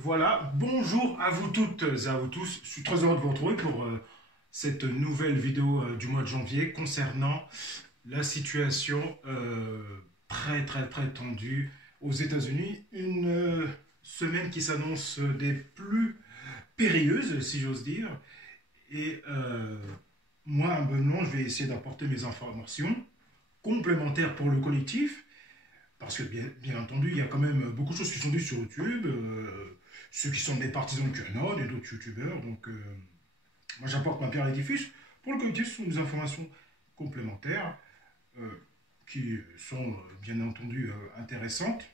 Voilà, bonjour à vous toutes et à vous tous. Je suis très heureux de vous retrouver pour cette nouvelle vidéo du mois de janvier concernant la situation très tendue aux États-Unis. Une semaine qui s'annonce des plus périlleuses, si j'ose dire. Et moi, Benoît, je vais essayer d'apporter mes informations complémentaires pour le collectif. Parce que bien entendu, il y a quand même beaucoup de choses qui sont dites sur YouTube, ceux qui sont des partisans de QAnon et d'autres YouTubeurs. Donc, moi, j'apporte ma pierre à l'édifice. Pour le collectif, ce sont des informations complémentaires euh, qui sont bien entendu intéressantes.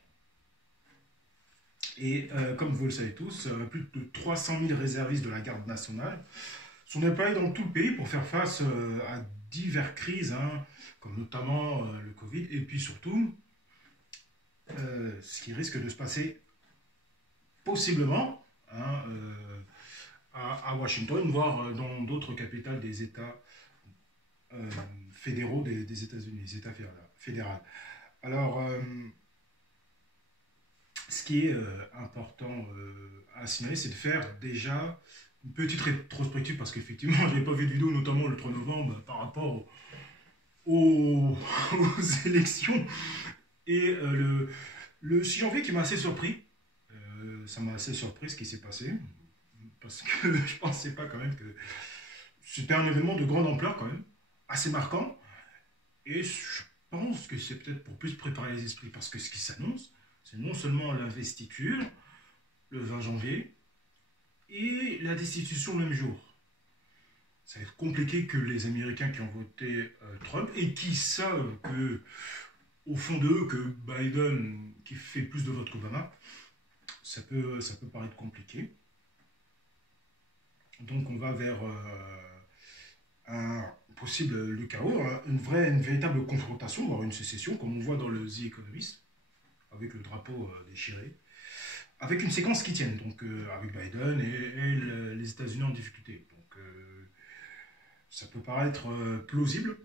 Et comme vous le savez tous, plus de 300 000 réservistes de la garde nationale sont déployés dans tout le pays pour faire face à diverses crises, hein, comme notamment le Covid, et puis surtout ce qui risque de se passer possiblement hein, à Washington, voire dans d'autres capitales des États fédéraux des États-Unis, des États fédéraux. Alors, ce qui est important à signaler, c'est de faire déjà une petite rétrospective, parce qu'effectivement, je n'ai pas vu de vidéo, notamment le 3 novembre, par rapport aux élections. Et le 6 janvier qui m'a assez surpris, ça m'a assez surpris ce qui s'est passé, parce que je ne pensais pas quand même que c'était un événement de grande ampleur quand même, assez marquant, et je pense que c'est peut-être pour plus préparer les esprits, parce que ce qui s'annonce, c'est non seulement l'investiture, le 20 janvier, et la destitution le même jour. Ça va être compliqué que les Américains qui ont voté Trump, et qui savent que au fond d'eux, que Biden, qui fait plus de votes qu'Obama, ça peut paraître compliqué. Donc on va vers un possible le chaos, hein, une véritable confrontation, voire une sécession, comme on voit dans le The Economist, avec le drapeau déchiré, avec une séquence qui tienne, donc avec Biden et les États-Unis en difficulté. Donc ça peut paraître plausible.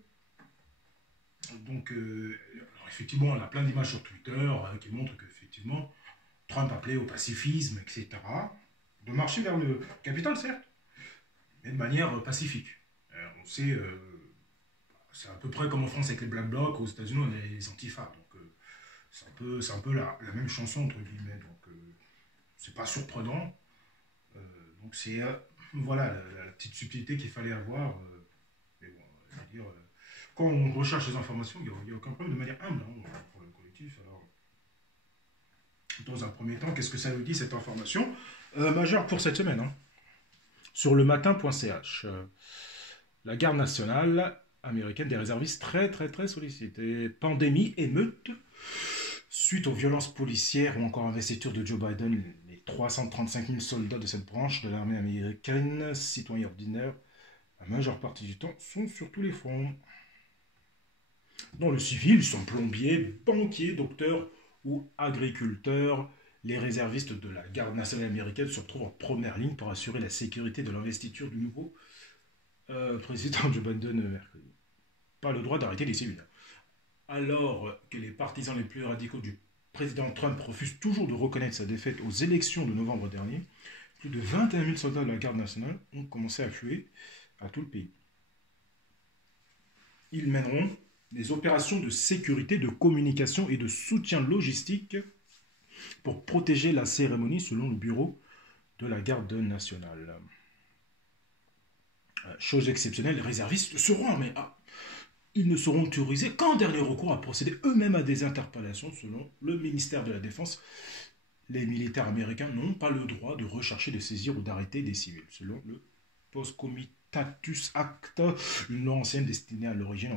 Donc, alors effectivement, on a plein d'images sur Twitter qui montrent qu'effectivement, Trump appelait au pacifisme, etc. De marcher vers le Capitole, certes, mais de manière pacifique. On sait, c'est à peu près comme en France avec les Black Blocs, aux États-Unis, on a les Antifa. Donc, c'est un peu la même chanson, entre guillemets. Donc, c'est pas surprenant. Donc, c'est voilà la petite subtilité qu'il fallait avoir. Mais bon, je veux dire. Quand on recherche les informations, il n'y a aucun problème de manière humble hein, pour le collectif. Alors, dans un premier temps, qu'est-ce que ça nous dit cette information majeure pour cette semaine hein, sur le matin.ch. La garde nationale américaine des réservistes très sollicitée. Pandémie, émeute, suite aux violences policières ou encore investiture de Joe Biden, les 335 000 soldats de cette branche de l'armée américaine, citoyens ordinaires, la majeure partie du temps, sont sur tous les fronts. Dans le civil, ils sont plombiers, banquiers, docteurs ou agriculteurs. Les réservistes de la garde nationale américaine se retrouvent en première ligne pour assurer la sécurité de l'investiture du nouveau président Joe Biden mercredi. Pas le droit d'arrêter les civils. Alors que les partisans les plus radicaux du président Trump refusent toujours de reconnaître sa défaite aux élections de novembre dernier, plus de 21 000 soldats de la garde nationale ont commencé à affluer à tout le pays. Ils mèneront des opérations de sécurité, de communication et de soutien logistique pour protéger la cérémonie selon le bureau de la garde nationale. Chose exceptionnelle, les réservistes seront armés. Ils ne seront autorisés qu'en dernier recours à procéder eux-mêmes à des interpellations selon le ministère de la Défense. Les militaires américains n'ont pas le droit de rechercher, de saisir ou d'arrêter des civils, selon le Post Comitatus Act, une loi ancienne destinée à l'origine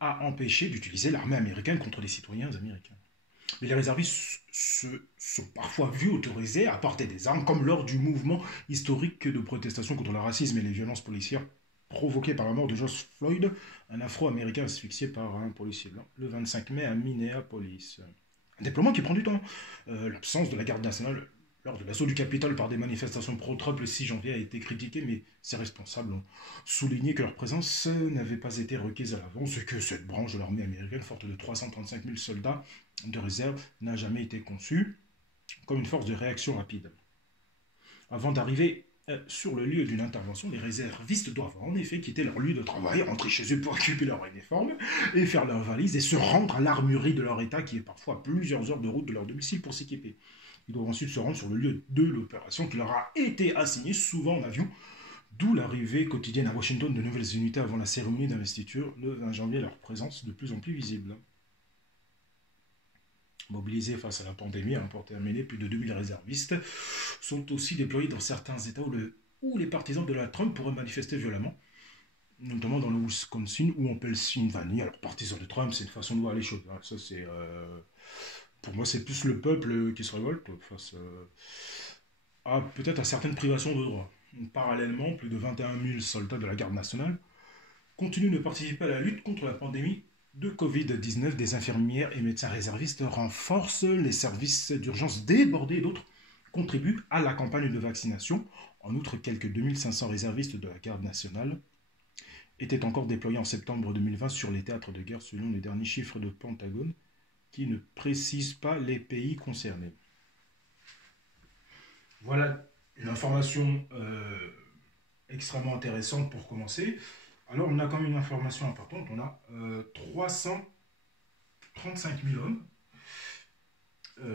à empêcher d'utiliser l'armée américaine contre les citoyens américains. Mais les réservistes se sont parfois vus autorisés à porter des armes, comme lors du mouvement historique de protestation contre le racisme et les violences policières provoquées par la mort de George Floyd, un afro-américain asphyxié par un policier blanc, le 25 mai à Minneapolis. Un déploiement qui prend du temps. L'absence de la garde nationale lors de l'assaut du Capitole par des manifestations pro-Trump le 6 janvier a été critiqué, mais ses responsables ont souligné que leur présence n'avait pas été requise à l'avance et que cette branche de l'armée américaine, forte de 335 000 soldats de réserve, n'a jamais été conçue comme une force de réaction rapide. Avant d'arriver sur le lieu d'une intervention, les réservistes doivent en effet quitter leur lieu de travail, rentrer chez eux pour occuper leur uniforme et faire leurs valises et se rendre à l'armurerie de leur état qui est parfois à plusieurs heures de route de leur domicile pour s'équiper. Ils doivent ensuite se rendre sur le lieu de l'opération qui leur a été assignée, souvent en avion, d'où l'arrivée quotidienne à Washington de nouvelles unités avant la cérémonie d'investiture le 20 janvier, leur présence de plus en plus visible. Mobilisés face à la pandémie, pour terminer, plus de 2000 réservistes sont aussi déployés dans certains États où les partisans de Donald Trump pourraient manifester violemment, notamment dans le Wisconsin ou en Pennsylvanie. Alors, partisans de Trump, c'est une façon de voir les choses. Ça, c'est, pour moi, c'est plus le peuple qui se révolte face à peut-être à certaines privations de droits. Parallèlement, plus de 21 000 soldats de la garde nationale continuent de participer à la lutte contre la pandémie de Covid-19. Des infirmières et médecins réservistes renforcent les services d'urgence débordés et d'autres contribuent à la campagne de vaccination. En outre, quelques 2500 réservistes de la garde nationale étaient encore déployés en septembre 2020 sur les théâtres de guerre selon les derniers chiffres de Pentagone qui ne précisent pas les pays concernés. Voilà une information extrêmement intéressante pour commencer. Alors, on a quand même une information importante. On a 335 000 hommes.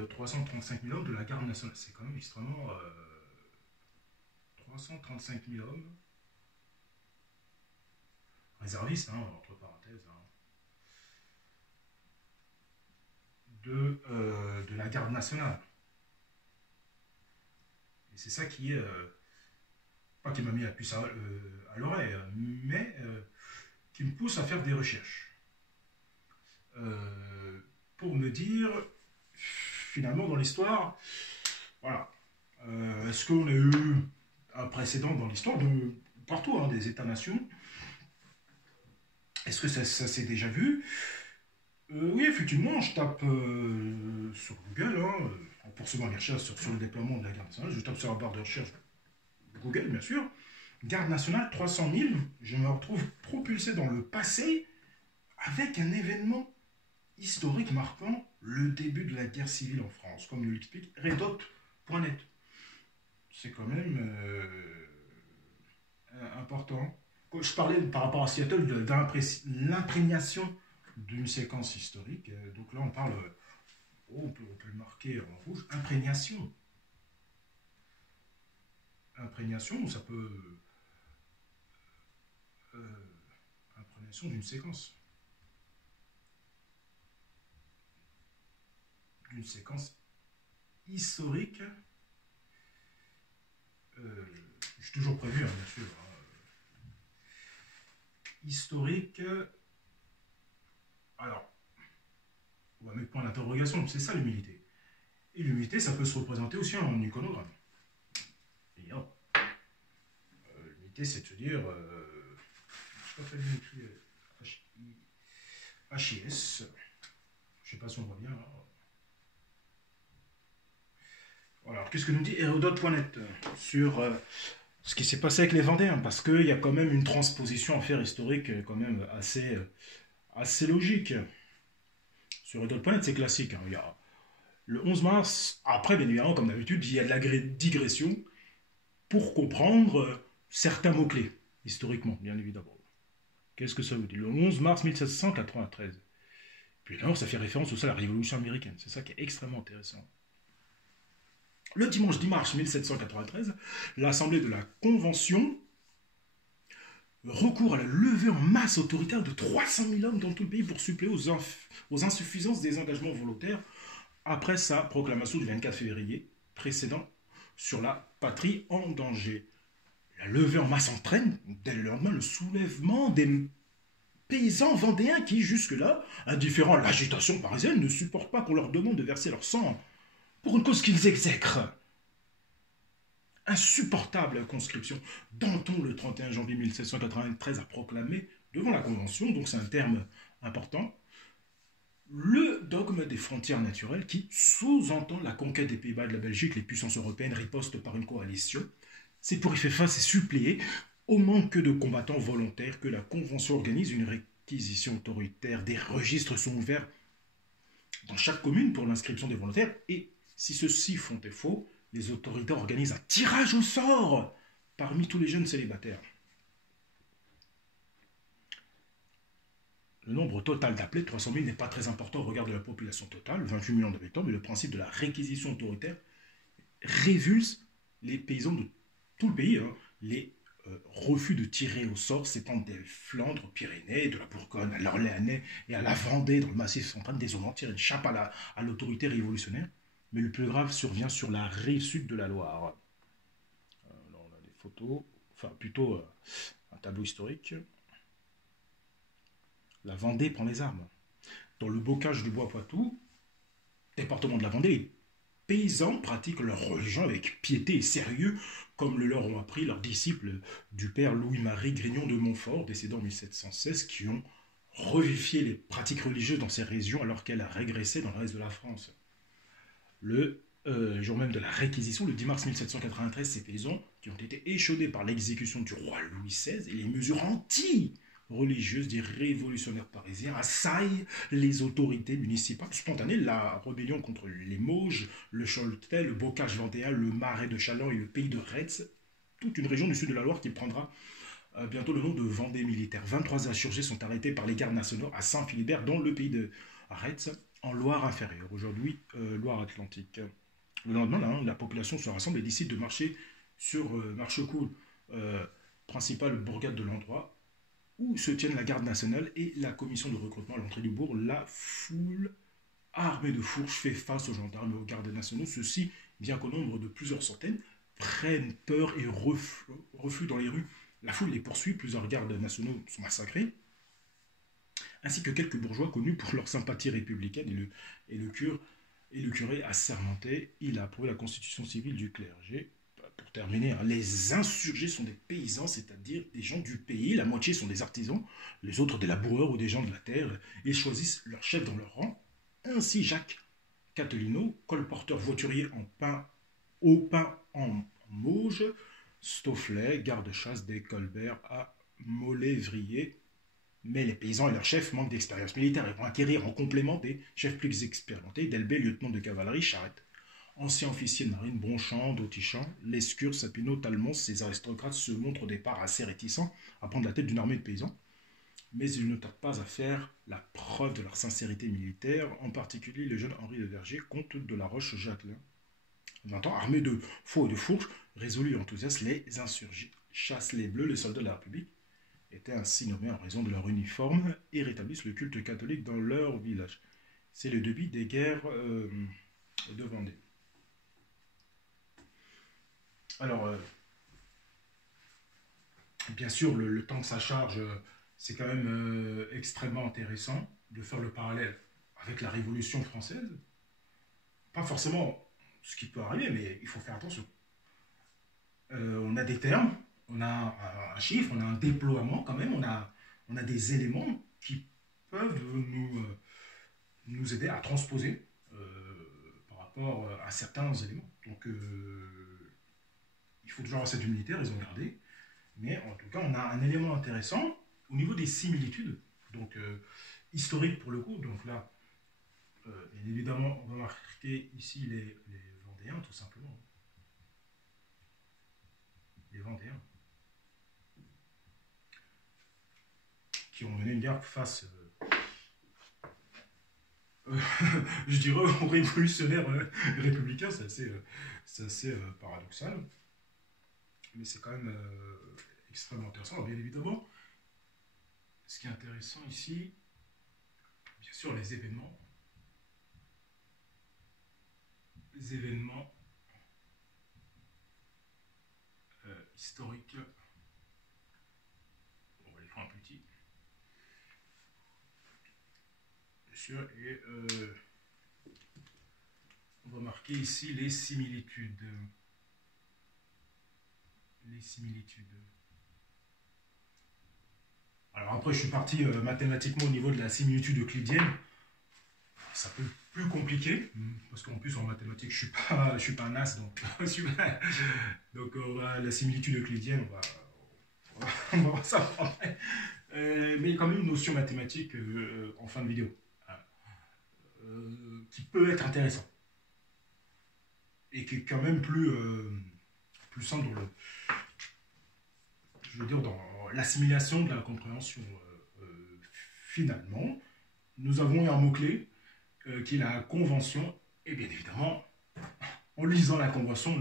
335 000 hommes de la garde nationale. C'est quand même extrêmement... 335 000 hommes. Réservistes, entre parenthèses. De la garde nationale. Et c'est ça qui est... pas qui m'a mis la puce à l'oreille, mais qui me pousse à faire des recherches. Pour me dire, finalement, dans l'histoire, voilà, est-ce qu'on a eu un précédent dans l'histoire, partout, des États-nations? Est-ce que ça s'est déjà vu? Oui, effectivement, je tape sur Google, pour se des recherches sur le déploiement de la garde nationale, je tape sur la barre de recherche Google, bien sûr. Garde nationale, 300 000. Je me retrouve propulsé dans le passé avec un événement historique marquant le début de la guerre civile en France, comme nous l'explique Redot.net. C'est quand même important. Je parlais par rapport à Seattle de l'imprégnation d'une séquence historique. Donc là, on parle, on peut le marquer en rouge, imprégnation. Imprégnation, ça peut... imprégnation d'une séquence. D'une séquence historique. Je suis toujours prévu, bien sûr. Historique. Alors, on va mettre point d'interrogation, c'est ça l'humilité. Et l'humilité, ça peut se représenter aussi en iconogramme. L'unité, c'est de se dire, je ne sais pas HIS, je ne sais pas si on voit bien. Voilà, alors qu'est-ce que nous dit Hérodote.net sur ce qui s'est passé avec les Vendéens, parce qu'il y a quand même une transposition à faire historique quand même assez logique. Sur Hérodote.net, c'est classique. Il y a le 11 mars, après, bien évidemment, comme d'habitude, il y a de la digression pour comprendre certains mots-clés, historiquement, bien évidemment. Qu'est-ce que ça veut dire? Le 11 mars 1793. Puis alors, ça fait référence aussi à la Révolution américaine. C'est ça qui est extrêmement intéressant. Le dimanche 10 mars 1793, l'Assemblée de la Convention recourt à la levée en masse autoritaire de 300 000 hommes dans tout le pays pour suppléer aux insuffisances des engagements volontaires après sa proclamation du 24 février précédent sur la patrie en danger. La levée en masse entraîne, dès le lendemain, le soulèvement des paysans vendéens qui, jusque-là, indifférents à l'agitation parisienne, ne supportent pas qu'on leur demande de verser leur sang pour une cause qu'ils exècrent. Insupportable conscription. Danton, le 31 janvier 1793, a proclamé devant la Convention, donc c'est un terme important, Le dogme des frontières naturelles qui sous-entend la conquête des Pays-Bas et de la Belgique, les puissances européennes ripostent par une coalition. C'est pour y faire face et suppléer au manque de combattants volontaires que la Convention organise une réquisition autoritaire. Des registres sont ouverts dans chaque commune pour l'inscription des volontaires et si ceux-ci font défaut, les autorités organisent un tirage au sort parmi tous les jeunes célibataires. Le nombre total d'appelés, 300 000, n'est pas très important au regard de la population totale, 28 millions d'habitants, mais le principe de la réquisition autoritaire révulse les paysans de tout le pays. Les refus de tirer au sort s'étendent des Flandres, aux Pyrénées, de la Bourgogne à l'Orléanais et à la Vendée, dans le Massif central. Des hommes entiers échappent à l'autorité révolutionnaire. Mais le plus grave survient sur la rive sud de la Loire. Alors, on a des photos, enfin plutôt un tableau historique. La Vendée prend les armes. Dans le bocage du Bois-Poitou, département de la Vendée, les paysans pratiquent leur religion avec piété et sérieux, comme le leur ont appris leurs disciples du père Louis-Marie Grignon de Montfort, décédé en 1716, qui ont revivifié les pratiques religieuses dans ces régions alors qu'elles régressaient dans le reste de la France. Le jour même de la réquisition, le 10 mars 1793, ces paysans, qui ont été échaudés par l'exécution du roi Louis XVI et les mesures anti-religieuses des révolutionnaires parisiens, assaillent les autorités municipales spontanées. La rébellion contre les Mauges, le Choletais, le Bocage vendéen, le Marais de Châlons et le pays de Retz, toute une région du sud de la Loire qui prendra bientôt le nom de Vendée militaire. 23 insurgés sont arrêtés par les gardes nationaux à Saint-Philibert, dans le pays de Retz, en Loire inférieure, aujourd'hui Loire-Atlantique. Le lendemain, la population se rassemble et décide de marcher sur Marchecoul, principale bourgade de l'endroit, où se tiennent la garde nationale et la commission de recrutement à l'entrée du bourg. La foule armée de fourches fait face aux gendarmes et aux gardes nationaux. Ceux-ci, bien qu'au nombre de plusieurs centaines, prennent peur et refluent dans les rues. La foule les poursuit, plusieurs gardes nationaux sont massacrés, ainsi que quelques bourgeois connus pour leur sympathie républicaine. Et le curé assermenté, il a approuvé la constitution civile du clergé. Pour terminer, les insurgés sont des paysans, c'est-à-dire des gens du pays. La moitié sont des artisans, les autres des laboureurs ou des gens de la terre. Ils choisissent leur chef dans leur rang. Ainsi, Jacques Catelino, colporteur voiturier au pain en Mauges, Stofflet, garde-chasse des Colbert à Molévrier. Mais les paysans et leurs chefs manquent d'expérience militaire et vont acquérir en complément des chefs plus expérimentés. Delbé, lieutenant de cavalerie, Charette, ancien officier de marine, Bronchamp, d'Autichamp, Lescure, Sapineau, Talmont, ces aristocrates se montrent au départ assez réticents à prendre la tête d'une armée de paysans. Mais ils ne tardent pas à faire la preuve de leur sincérité militaire, en particulier le jeune Henri de Verger, comte de la Roche-Jacquelin. 20 ans, armé de faux et de fourches, résolu et enthousiaste, les insurgés chassent les bleus, les soldats de la République étaient ainsi nommés en raison de leur uniforme et rétablissent le culte catholique dans leur village. C'est le début des guerres de Vendée. Alors, bien sûr, le temps que ça charge, c'est quand même extrêmement intéressant de faire le parallèle avec la Révolution française. Pas forcément ce qui peut arriver, mais il faut faire attention. On a des termes, on a un chiffre, on a un déploiement quand même, on a des éléments qui peuvent nous aider à transposer par rapport à certains éléments. Donc, il faut toujours avoir cette humilité, raison garder. Mais en tout cas, on a un élément intéressant au niveau des similitudes, donc historiques pour le coup. Donc là, bien évidemment, on va marquer ici les Vendéens, tout simplement. Les Vendéens. Qui ont mené une guerre face, je dirais, aux révolutionnaires républicains. C'est assez paradoxal. Mais c'est quand même extrêmement intéressant. Alors, bien évidemment, ce qui est intéressant ici, bien sûr, les événements. Les événements historiques. On va les faire un petit. Bien sûr, et on va marquer ici les similitudes. Les similitudes. Alors après, je suis parti mathématiquement au niveau de la similitude euclidienne. c'est un peu plus compliqué, parce qu'en plus en mathématiques, je suis pas un as, donc, la similitude euclidienne, on va voir ça après. Mais il y a quand même une notion mathématique en fin de vidéo, qui peut être intéressante, et qui est quand même plus simple dans je veux dire, dans l'assimilation de la compréhension. Finalement, nous avons un mot-clé qui est la convention, et bien évidemment, en lisant la convention,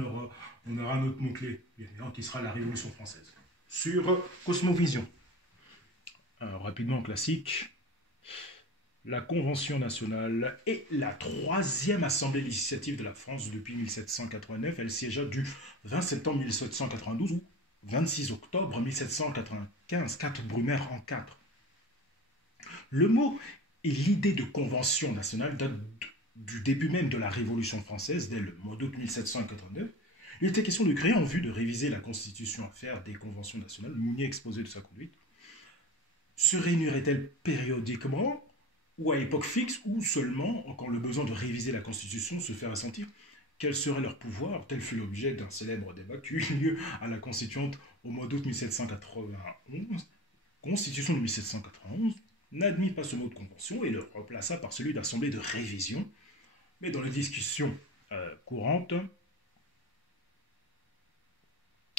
on aura un autre mot-clé, bien évidemment, qui sera la Révolution française. Sur Cosmovision, rapidement classique, la Convention nationale est la troisième assemblée législative de la France depuis 1789. Elle siégea du 20 septembre 1792 au 26 octobre 1795, 4 Brumaire en 4. Le mot et l'idée de convention nationale datent du début même de la Révolution française, dès le mois d'août 1789. Il était question de créer en vue de réviser la Constitution à faire des conventions nationales. Mounier exposé de sa conduite. Se réunirait-elle périodiquement ou à époque fixe, ou seulement quand le besoin de réviser la Constitution se fait ressentir? Quel serait leur pouvoir? Tel fut l'objet d'un célèbre débat qui eut lieu à la Constituante au mois d'août 1791. Constitution de 1791 n'admit pas ce mot de convention et le remplaça par celui d'assemblée de révision. Mais dans les discussions courantes,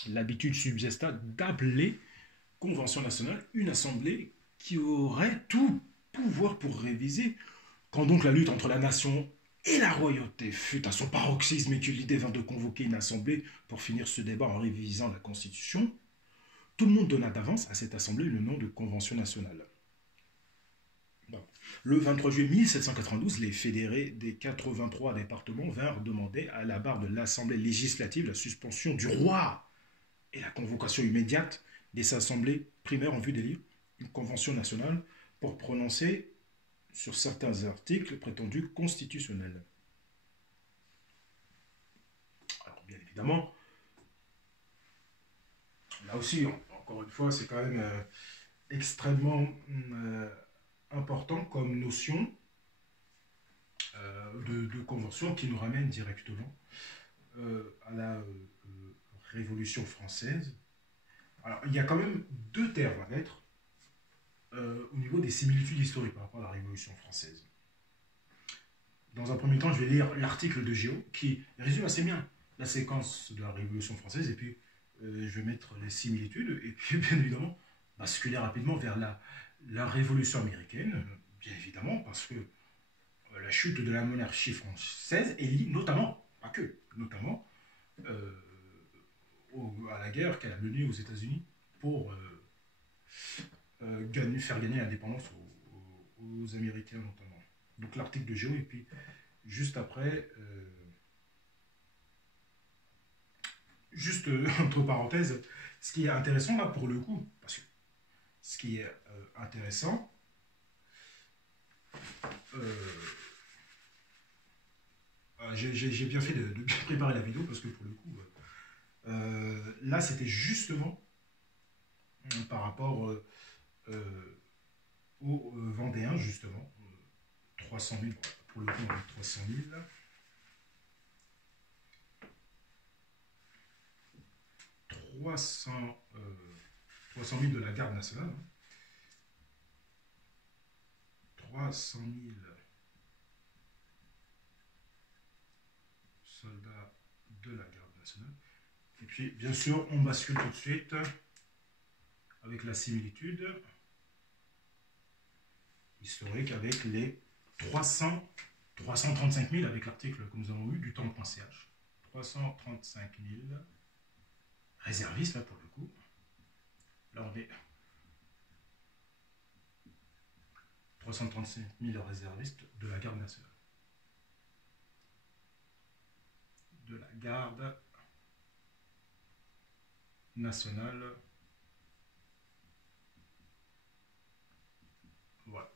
l'habitude subsista d'appeler Convention nationale une assemblée qui aurait tout pouvoir pour réviser. Quand donc la lutte entre la nation et la royauté fut à son paroxysme et que l'idée vint de convoquer une assemblée pour finir ce débat en révisant la Constitution, tout le monde donna d'avance à cette assemblée le nom de Convention nationale. Bon. Le 23 juillet 1792, les fédérés des 83 départements vinrent demander à la barre de l'Assemblée législative la suspension du roi et la convocation immédiate des assemblées primaires en vue d'élire une convention nationale pour prononcer sur certains articles prétendus constitutionnels. Alors bien évidemment, là aussi, encore une fois, c'est quand même extrêmement important comme notion de convention qui nous ramène directement à la Révolution française. Alors, il y a quand même deux termes à mettre au niveau des similitudes historiques par rapport à la Révolution française. Dans un premier temps, je vais lire l'article de Géo qui résume assez bien la séquence de la Révolution française, et puis je vais mettre les similitudes, et puis bien évidemment basculer rapidement vers la Révolution américaine, bien évidemment, parce que la chute de la monarchie française est liée notamment, pas que, notamment à la guerre qu'elle a menée aux États-Unis pour faire gagner l'indépendance aux Américains notamment. Donc l'article de Géo, et puis juste après, juste entre parenthèses, ce qui est intéressant là pour le coup, parce que ce qui est intéressant, j'ai bien fait de bien préparer la vidéo, parce que pour le coup, là c'était justement par rapport aux Vendéens, justement, 300 000, pour le coup on a 300 000, 300 000 de la garde nationale, 300 000 soldats de la garde nationale. Et puis, bien sûr, on bascule tout de suite avec la similitude historique avec les 335 000 avec l'article que nous avons eu du temps.ch. 335 000 réservistes, là, pour le coup. Là, on est 335 000 réservistes de la garde nationale. De la garde nationale. Voilà.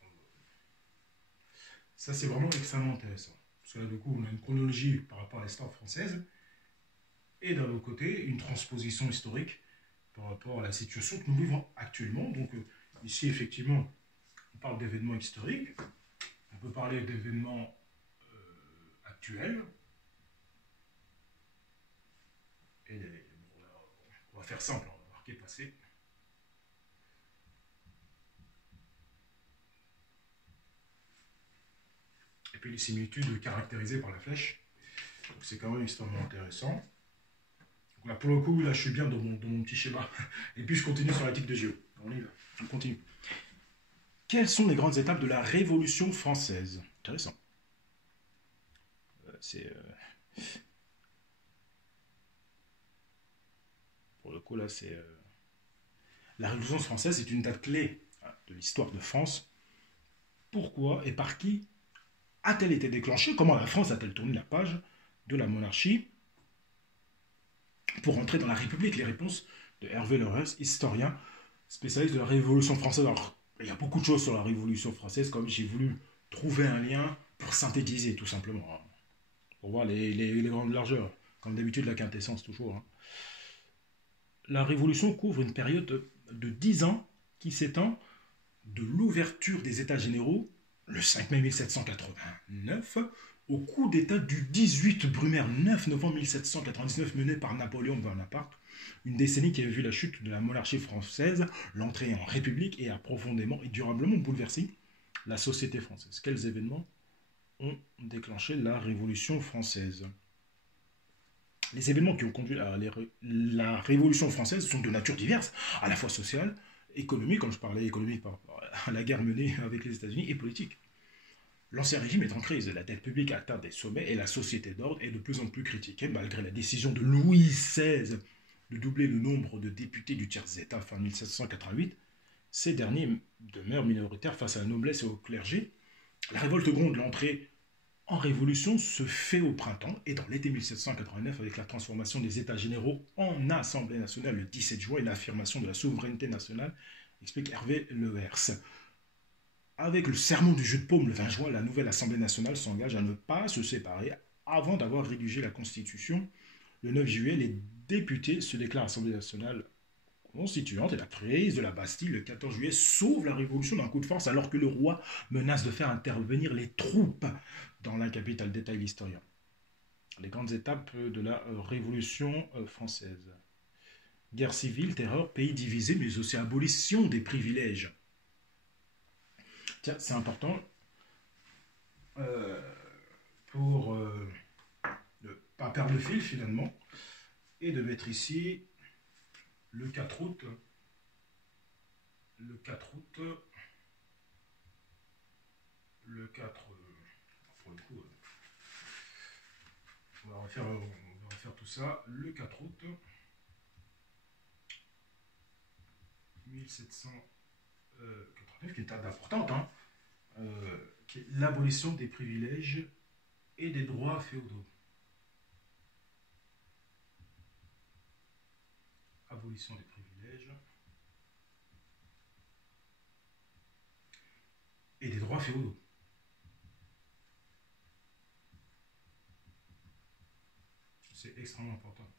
Ça, c'est vraiment extrêmement intéressant. Parce que là, du coup, on a une chronologie par rapport à l'histoire française, et d'un autre côté, une transposition historique par rapport à la situation que nous vivons actuellement. Donc, ici, effectivement, on parle d'événements historiques. On peut parler d'événements actuelle. Et on va faire simple, on va marquer passé. Et puis les similitudes caractérisées par la flèche. Donc c'est quand même extrêmement intéressant. Donc là, pour le coup, là, je suis bien dans mon petit schéma. Et puis je continue sur la type de géo. On y va, on continue. Quelles sont les grandes étapes de la Révolution française? Intéressant. Pour le coup, là, la Révolution française est une date clé de l'histoire de France. Pourquoi et par qui a-t-elle été déclenchée? Comment la France a-t-elle tourné la page de la monarchie pour entrer dans la République? Les réponses de Hervé Leurès, historien spécialiste de la Révolution française. Alors, il y a beaucoup de choses sur la Révolution française, comme j'ai voulu trouver un lien pour synthétiser, tout simplement. Pour voir les grandes largeurs. Comme d'habitude, la quintessence, toujours. La Révolution couvre une période de 10 ans qui s'étend de l'ouverture des États généraux, le 5 mai 1789, au coup d'État du 18 Brumaire 9 novembre 1799 mené par Napoléon Bonaparte, une décennie qui a vu la chute de la monarchie française, l'entrée en République et a profondément et durablement bouleversé la société française. Quels événements ont déclenché la Révolution française? Les événements qui ont conduit à la Révolution française sont de nature diverse, à la fois sociale, économique, comme je parlais économique par rapport à la guerre menée avec les États-Unis, et politique. L'ancien régime est en crise, la dette publique atteint des sommets et la société d'ordre est de plus en plus critiquée malgré la décision de Louis XVI de doubler le nombre de députés du tiers-État fin 1788. Ces derniers demeurent minoritaires face à la noblesse et au clergé. La révolte gronde, l'entrée en révolution se fait au printemps et dans l'été 1789 avec la transformation des États généraux en Assemblée nationale le 17 juin et l'affirmation de la souveraineté nationale, explique Hervé Leherce. Avec le sermon du jeu de paume le 20 juin, la nouvelle Assemblée nationale s'engage à ne pas se séparer avant d'avoir rédigé la Constitution. Le 9 juillet, les députés se déclarent Assemblée nationale constituante et la prise de la Bastille le 14 juillet sauve la Révolution d'un coup de force alors que le roi menace de faire intervenir les troupes dans la capitale, détaille l'historien. Les grandes étapes de la Révolution française. Guerre civile, terreur, pays divisé, mais aussi abolition des privilèges. Tiens, c'est important pour ne pas perdre le fil finalement et de mettre ici le 4 août. Le 4 août. Le 4. Pour le coup, on va refaire tout ça. Le 4 août 1789, qui est une date importante, qui est l'abolition des privilèges et des droits féodaux. Abolition des privilèges et des droits féodaux. C'est extrêmement important.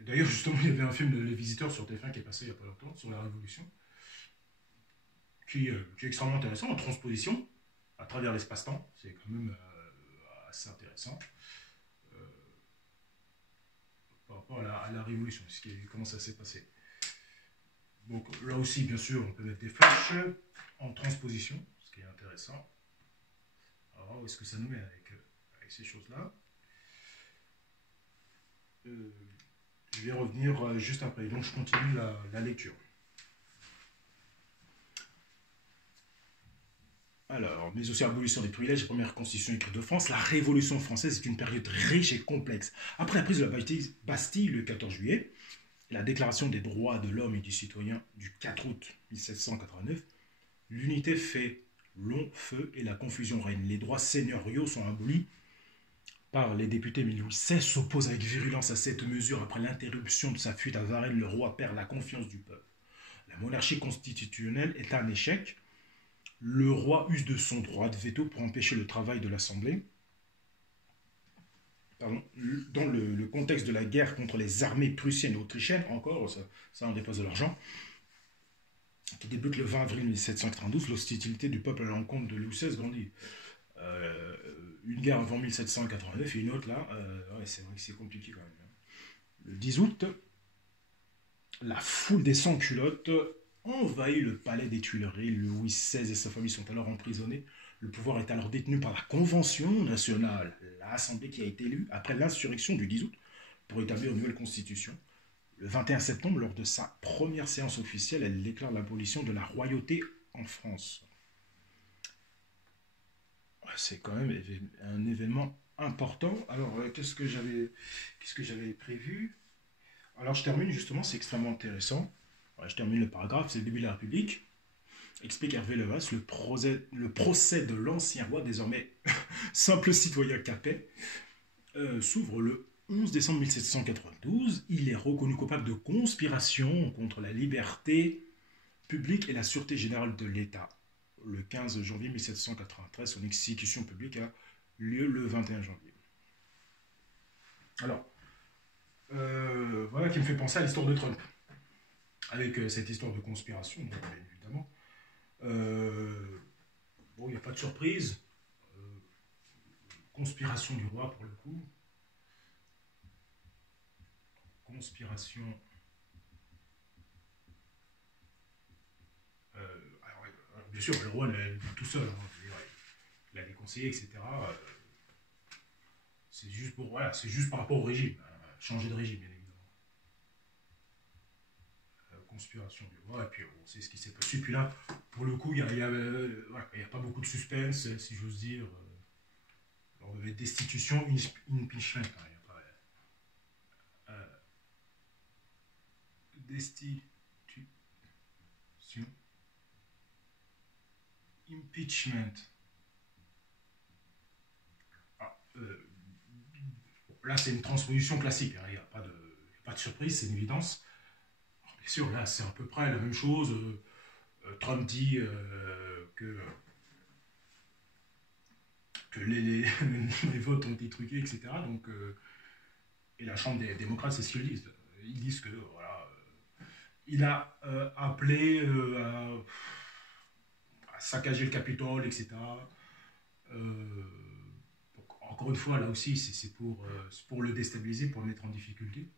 D'ailleurs, justement, il y avait un film de Les Visiteurs sur TF1 qui est passé il n'y a pas longtemps, sur la Révolution, qui est extrêmement intéressant en transposition à travers l'espace-temps. C'est quand même assez intéressant par rapport à la Révolution, comment ça s'est passé. Donc là aussi, bien sûr, on peut mettre des flèches en transposition, ce qui est intéressant. Alors, où est-ce que ça nous met avec ces choses-là? Je vais revenir juste après. Donc, je continue la lecture. Alors, mais aussi abolition des privilèges, première constitution écrite de France, la Révolution française est une période riche et complexe. Après la prise de la Bastille le 14 juillet, et la déclaration des droits de l'homme et du citoyen du 4 août 1789, l'unité fait long feu et la confusion règne. Les droits seigneuriaux sont abolis par les députés, mais Louis XVI s'oppose avec virulence à cette mesure. Après l'interruption de sa fuite à Varennes, le roi perd la confiance du peuple. La monarchie constitutionnelle est un échec. Le roi use de son droit de veto pour empêcher le travail de l'Assemblée. Dans le contexte de la guerre contre les armées prussiennes et autrichiennes, encore, ça en dépasse de l'argent, qui débute le 20 avril 1792, l'hostilité du peuple à l'encontre de Louis XVI grandit. Euh, une guerre avant 1789 et une autre là, ouais, c'est vrai que c'est compliqué quand même. Le 10 août, la foule des sans-culottes envahit le palais des Tuileries. Louis XVI et sa famille sont alors emprisonnés. Le pouvoir est alors détenu par la Convention nationale, l'Assemblée qui a été élue après l'insurrection du 10 août pour établir une nouvelle constitution. Le 21 septembre, lors de sa première séance officielle, elle déclare l'abolition de la royauté en France. C'est quand même un événement important. Alors, qu'est-ce que j'avais prévu? Alors, je termine justement, c'est extrêmement intéressant. Ouais, je termine le paragraphe, c'est le début de la République. Explique Hervé Levas, le procès de l'ancien roi, désormais simple citoyen capet, s'ouvre le 11 décembre 1792. Il est reconnu coupable de conspiration contre la liberté publique et la sûreté générale de l'État. Le 15 janvier 1793, son exécution publique a lieu le 21 janvier. Alors, voilà qui me fait penser à l'histoire de Trump, avec cette histoire de conspiration, donc, bien évidemment. Bon, il n'y a pas de surprise. Conspiration du roi, pour le coup. Conspiration. Alors, bien sûr, le roi n'est tout seul. Hein, il a des conseillers, etc. C'est juste, voilà, c'est juste par rapport au régime. Changer de régime, bien évidemment. Conspiration du roi, et puis on sait ce qui s'est passé. Puis là, pour le coup, il n'y a pas beaucoup de suspense, si j'ose dire. Lors de destitution, impeachment. Destitution, impeachment. Ah, là, c'est une transposition classique. Il n'y a pas de surprise, c'est une évidence. Alors, bien sûr, là, c'est à peu près la même chose. Trump dit que les votes ont été truqués, etc. Donc, et la Chambre des démocrates, c'est ce qu'ils disent. Ils disent que voilà, il a appelé à saccager le Capitole, etc. Donc, encore une fois, là aussi, c'est pour le déstabiliser, pour le mettre en difficulté.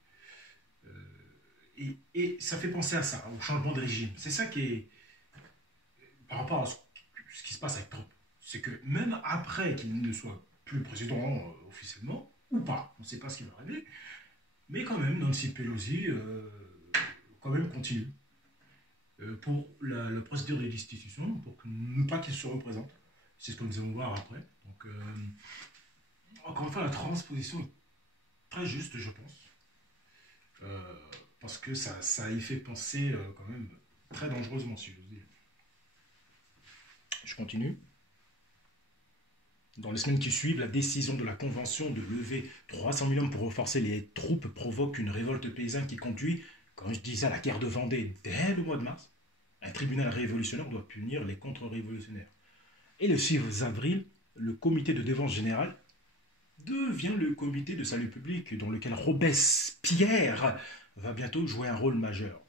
Et ça fait penser à ça, au changement de régime. C'est ça qui est, par rapport à ce qui se passe avec Trump, c'est que même après qu'il ne soit plus président officiellement, ou pas, on ne sait pas ce qui va arriver, mais quand même, Nancy Pelosi quand même continue pour la procédure de destitution, pour ne pas qu'il se représente. C'est ce que nous allons voir après. Donc, encore une fois, la transposition est très juste, je pense, parce que ça y fait penser quand même très dangereusement, si j'ose dire. Je continue. Dans les semaines qui suivent, la décision de la Convention de lever 300 000 hommes pour renforcer les troupes provoque une révolte paysanne qui conduit, comme je disais, à la guerre de Vendée dès le mois de mars. Un tribunal révolutionnaire doit punir les contre-révolutionnaires. Et le 6 avril, le comité de défense générale devient le comité de salut public dans lequel Robespierre va bientôt jouer un rôle majeur.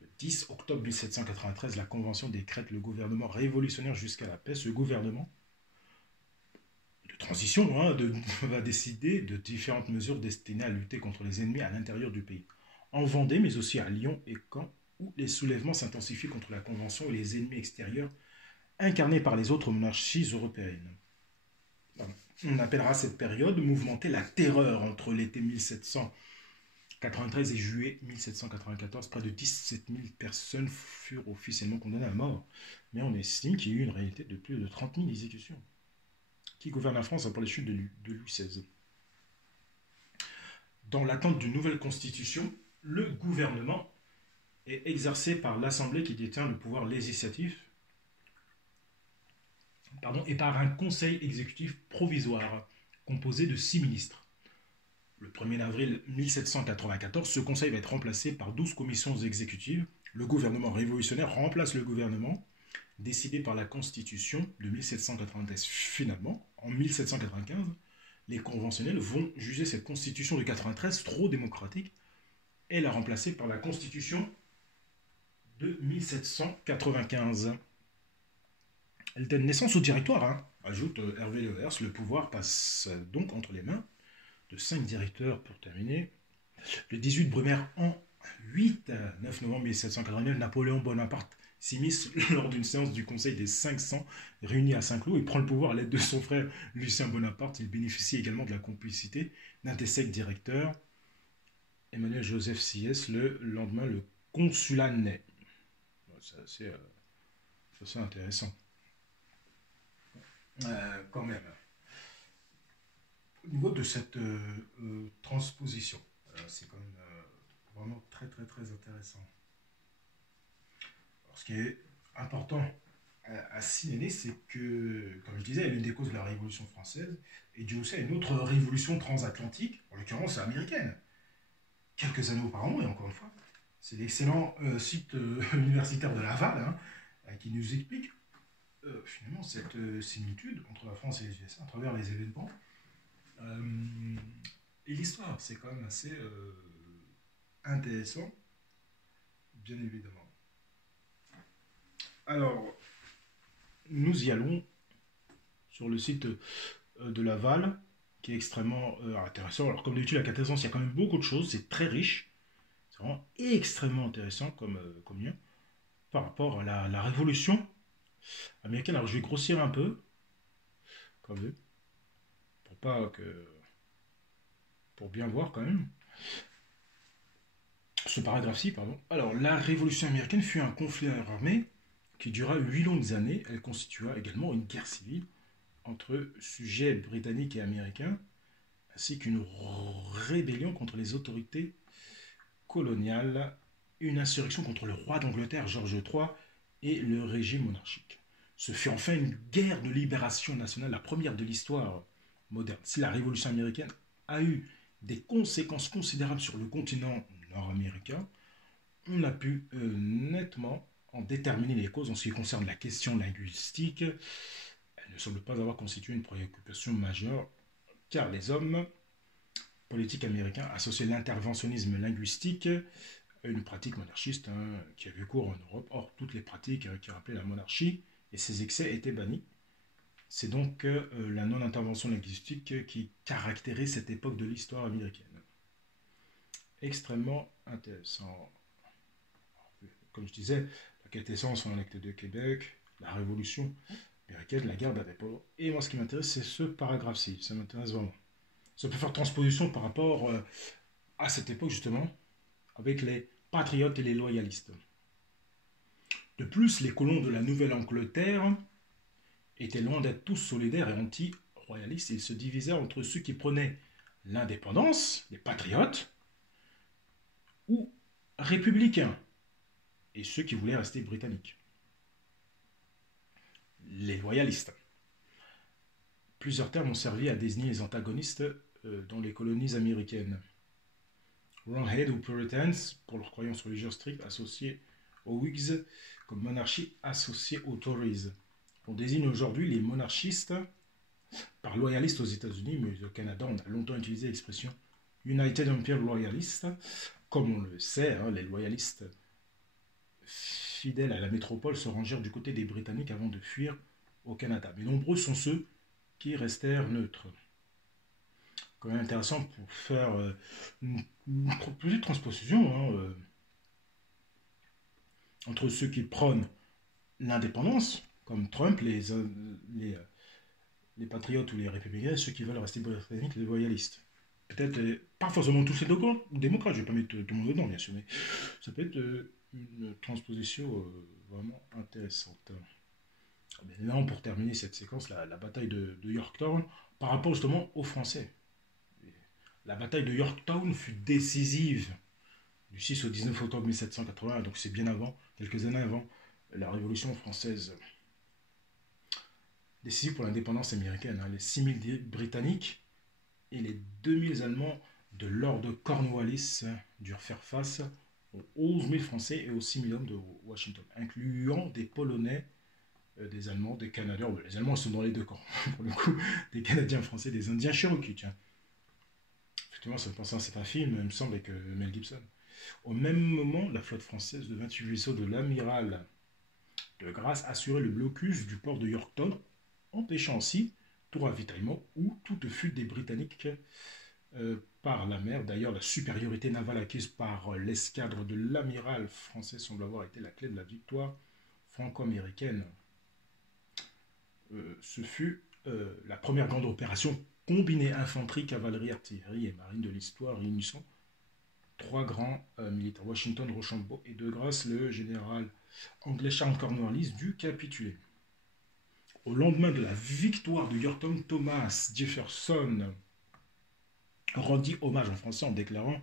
Le 10 octobre 1793, la Convention décrète le gouvernement révolutionnaire jusqu'à la paix. Ce gouvernement de transition va décider de différentes mesures destinées à lutter contre les ennemis à l'intérieur du pays. En Vendée, mais aussi à Lyon et Caen, où les soulèvements s'intensifient contre la Convention et les ennemis extérieurs incarnés par les autres monarchies européennes. On appellera cette période mouvementée la terreur entre l'été 1793 et juillet 1794. Près de 17 000 personnes furent officiellement condamnées à mort, mais on estime qu'il y a eu une réalité de plus de 30 000 exécutions. Qui gouverne la France après les chutes de Louis XVI? Dans l'attente d'une nouvelle constitution, le gouvernement est exercé par l'Assemblée qui détient le pouvoir législatif et par un conseil exécutif provisoire composé de 6 ministres. Le 1er avril 1794, ce conseil va être remplacé par 12 commissions exécutives. Le gouvernement révolutionnaire remplace le gouvernement décidé par la Constitution de 1793. Finalement, en 1795, les conventionnels vont juger cette Constitution de 93 trop démocratique et la remplacer par la Constitution de 1795. Elle donne naissance au directoire, hein, ajoute Hervé Levers. Le pouvoir passe donc entre les mains de 5 directeurs pour terminer. Le 18 Brumaire en 9 novembre 1789, Napoléon Bonaparte s'immisce lors d'une séance du Conseil des 500 réunis à Saint-Cloud et prend le pouvoir à l'aide de son frère Lucien Bonaparte. Il bénéficie également de la complicité d'un des 5 directeurs, Emmanuel Joseph Sieyès. Le lendemain, le consulat naît. C'est assez intéressant. Quand même. Au niveau de cette transposition, c'est quand même vraiment très très très intéressant. Alors, ce qui est important à signaler, c'est que, comme je disais, l'une des causes de la Révolution française est due aussi à une autre révolution transatlantique, en l'occurrence américaine. Quelques années auparavant, et encore une fois, c'est l'excellent site universitaire de Laval, hein, qui nous explique finalement cette similitude entre la France et les USA à travers les événements. Et l'histoire, c'est quand même assez intéressant, bien évidemment. Alors, nous y allons sur le site de Laval, qui est extrêmement intéressant. Alors, comme d'habitude, la quintessence, il y a quand même beaucoup de choses, c'est très riche, c'est vraiment extrêmement intéressant comme lien par rapport à la révolution américaine. Alors, je vais grossir un peu, quand même, pour bien voir quand même ce paragraphe-ci, pardon. Alors, la révolution américaine fut un conflit armé qui dura 8 longues années. Elle constitua également une guerre civile entre sujets britanniques et américains, ainsi qu'une rébellion contre les autorités coloniales, une insurrection contre le roi d'Angleterre, George III, et le régime monarchique. Ce fut enfin une guerre de libération nationale, la première de l'histoire moderne. Si la révolution américaine a eu des conséquences considérables sur le continent nord-américain, on a pu nettement en déterminer les causes en ce qui concerne la question linguistique. Elle ne semble pas avoir constitué une préoccupation majeure, car les hommes politiques américains associaient l'interventionnisme linguistique à une pratique monarchiste qui avait cours en Europe. Or, toutes les pratiques qui rappelaient la monarchie et ses excès étaient bannis. C'est donc la non-intervention linguistique qui caractérise cette époque de l'histoire américaine. Extrêmement intéressant. Comme je disais, la quintessence en acte de Québec, la Révolution américaine, la guerre d'indépendance. Et moi, ce qui m'intéresse, c'est ce paragraphe-ci. Ça m'intéresse vraiment. Ça peut faire transposition par rapport à cette époque, justement, avec les patriotes et les loyalistes. De plus, les colons de la Nouvelle-Angleterre étaient loin d'être tous solidaires et anti-royalistes. Ils se divisaient entre ceux qui prenaient l'indépendance, les patriotes, ou républicains, et ceux qui voulaient rester britanniques, les loyalistes. Plusieurs termes ont servi à désigner les antagonistes dans les colonies américaines. Roundhead ou Puritans, pour leurs croyances religieuses strictes, associées aux Whigs, comme monarchie associée aux Tories. On désigne aujourd'hui les monarchistes par loyalistes aux États-Unis, mais au Canada, on a longtemps utilisé l'expression United Empire Loyalist. Comme on le sait, les loyalistes fidèles à la métropole se rangèrent du côté des Britanniques avant de fuir au Canada. Mais nombreux sont ceux qui restèrent neutres. Quand même intéressant pour faire une petite transposition entre ceux qui prônent l'indépendance, comme Trump, les patriotes ou les républicains, et ceux qui veulent rester britanniques, les loyalistes. Peut-être, pas forcément tous les démocrates, je ne vais pas mettre tout le monde dedans, bien sûr, mais ça peut être une transposition vraiment intéressante. Bien évidemment, pour terminer cette séquence, la bataille de Yorktown, par rapport justement aux Français. La bataille de Yorktown fut décisive du 6 au 19 octobre 1780, donc c'est bien avant, quelques années avant la Révolution française. Décisive pour l'indépendance américaine. Les 6000 Britanniques et les 2000 Allemands de Lord Cornwallis durent faire face aux 11 000 Français et aux 6 000 hommes de Washington, incluant des Polonais, des Allemands, des Canadiens. Les Allemands sont dans les deux camps, pour le coup, des Canadiens français, des Indiens Cherokees, tiens. Effectivement, ça me pense à un certain film, il me semble, avec Mel Gibson. Au même moment, la flotte française de 28 vaisseaux de l'amiral de Grasse assurait le blocus du port de Yorktown, empêchant ainsi tout ravitaillement ou toute fuite des Britanniques par la mer. D'ailleurs, la supériorité navale acquise par l'escadre de l'amiral français semble avoir été la clé de la victoire franco-américaine. Ce fut la première grande opération combinée infanterie, cavalerie, artillerie et marine de l'histoire, réunissant trois grands militaires, Washington, Rochambeau et de Grasse. Le général anglais Charles Cornwallis dut capituler. Au lendemain de la victoire de Yorktown, Thomas Jefferson rendit hommage en français en déclarant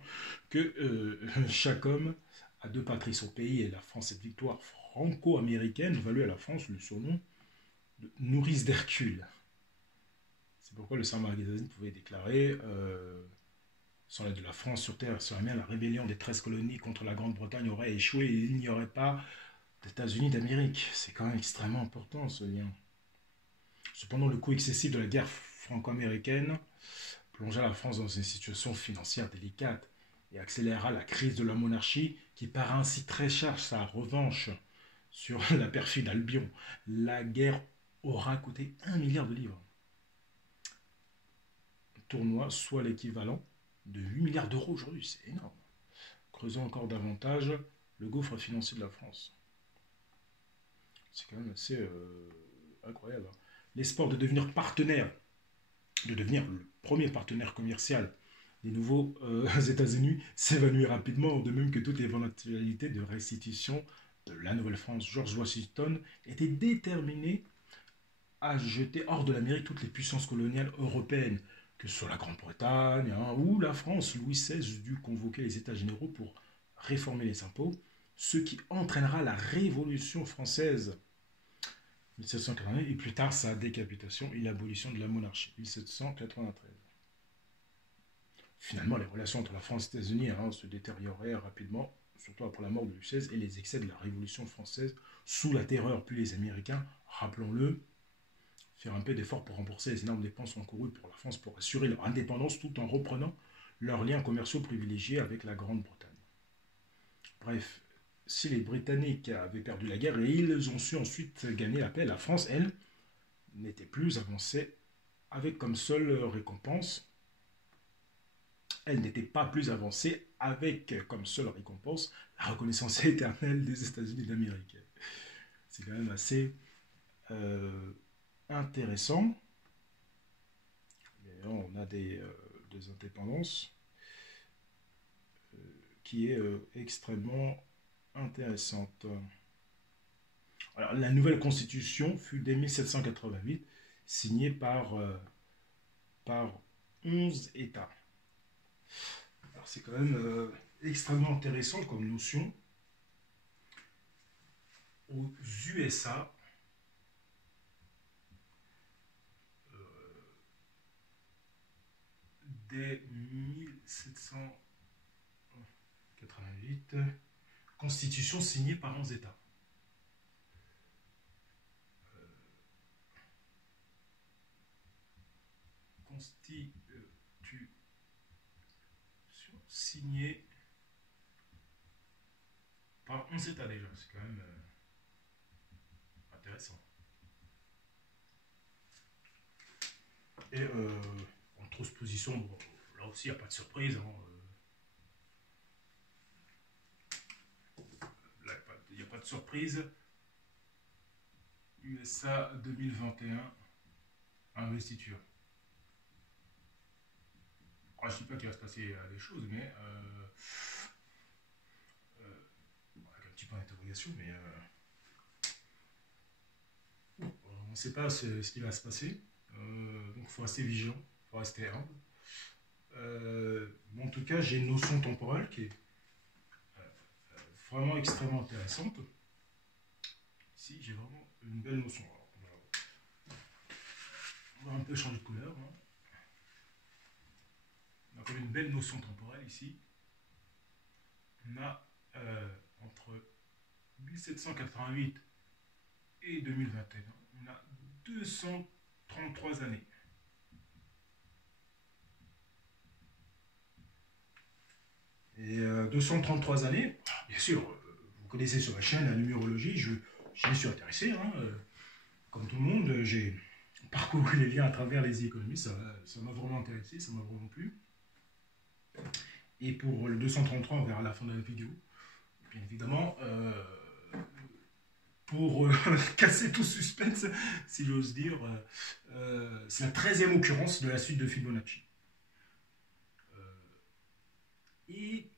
que chaque homme a deux patries, son pays et la France. Cette victoire franco-américaine valut à la France le surnom de nourrice d'Hercule. C'est pourquoi le Saint Magazine pouvait déclarer sans l'aide de la France sur terre, sur la mer, la rébellion des 13 colonies contre la Grande-Bretagne aurait échoué et il n'y aurait pas d'États-Unis d'Amérique. C'est quand même extrêmement important ce lien. Cependant, le coût excessif de la guerre franco-américaine plongea la France dans une situation financière délicate et accéléra la crise de la monarchie qui paiera ainsi très cher sa revanche sur la perfide Albion. La guerre aura coûté 1 milliard de livres. Tournoi, soit l'équivalent de 8 milliards d'euros aujourd'hui, c'est énorme. Creusons encore davantage le gouffre financier de la France. C'est quand même assez incroyable. L'espoir de devenir partenaire, de devenir le premier partenaire commercial des nouveaux États-Unis s'évanouit rapidement, de même que toute éventualité de restitution de la Nouvelle-France. George Washington était déterminé à jeter hors de l'Amérique toutes les puissances coloniales européennes, que ce soit la Grande-Bretagne ou la France. Louis XVI dut convoquer les États généraux pour réformer les impôts, ce qui entraînera la Révolution française 1788 et plus tard sa décapitation et l'abolition de la monarchie 1793. Finalement, les relations entre la France et les États-Unis se détériorèrent rapidement, surtout après la mort de Louis XVI et les excès de la Révolution française sous la terreur. Puis les Américains, rappelons-le, firent un peu d'efforts pour rembourser les énormes dépenses encourues pour la France pour assurer leur indépendance tout en reprenant leurs liens commerciaux privilégiés avec la Grande-Bretagne. Bref, si les Britanniques avaient perdu la guerre et ils ont su ensuite gagner la paix, la France, elle, n'était plus avancée avec comme seule récompense. Elle n'était pas plus avancée avec comme seule récompense la reconnaissance éternelle des États-Unis d'Amérique. C'est quand même assez intéressant. Mais on a des indépendances qui est extrêmement intéressante. Alors, la nouvelle constitution fut dès 1788 signée par 11 États. Alors c'est quand même extrêmement intéressant comme notion. Aux USA, dès 1788, constitution signée par 11 États. Constitution signée par 11 États déjà, c'est quand même intéressant. Et en transposition, bon, là aussi il n'y a pas de surprise. Là, il n'y a pas de surprise. USA 2021, investiture. Alors, je ne dis pas qu'il va se passer des choses, mais avec un petit point d'interrogation, mais on ne sait pas ce qui va se passer. Donc il faut rester vigilant, il faut rester humble. En tout cas, j'ai une notion temporelle qui est vraiment extrêmement intéressante. Ici, j'ai vraiment une belle notion. Alors, on va un peu changer de couleur. On a comme une belle notion temporelle ici. On a entre 1788 et 2021, on a 233 années. Et 233 années, bien sûr, vous connaissez sur la chaîne la numérologie, j'y me suis intéressé. Hein, comme tout le monde, j'ai parcouru les liens à travers les économies, ça m'a vraiment intéressé, ça m'a vraiment plu. Et pour le 233, on verra à la fin de la vidéo. Bien évidemment, pour casser tout suspense, si j'ose dire, c'est la 13e occurrence de la suite de Fibonacci. Et il ne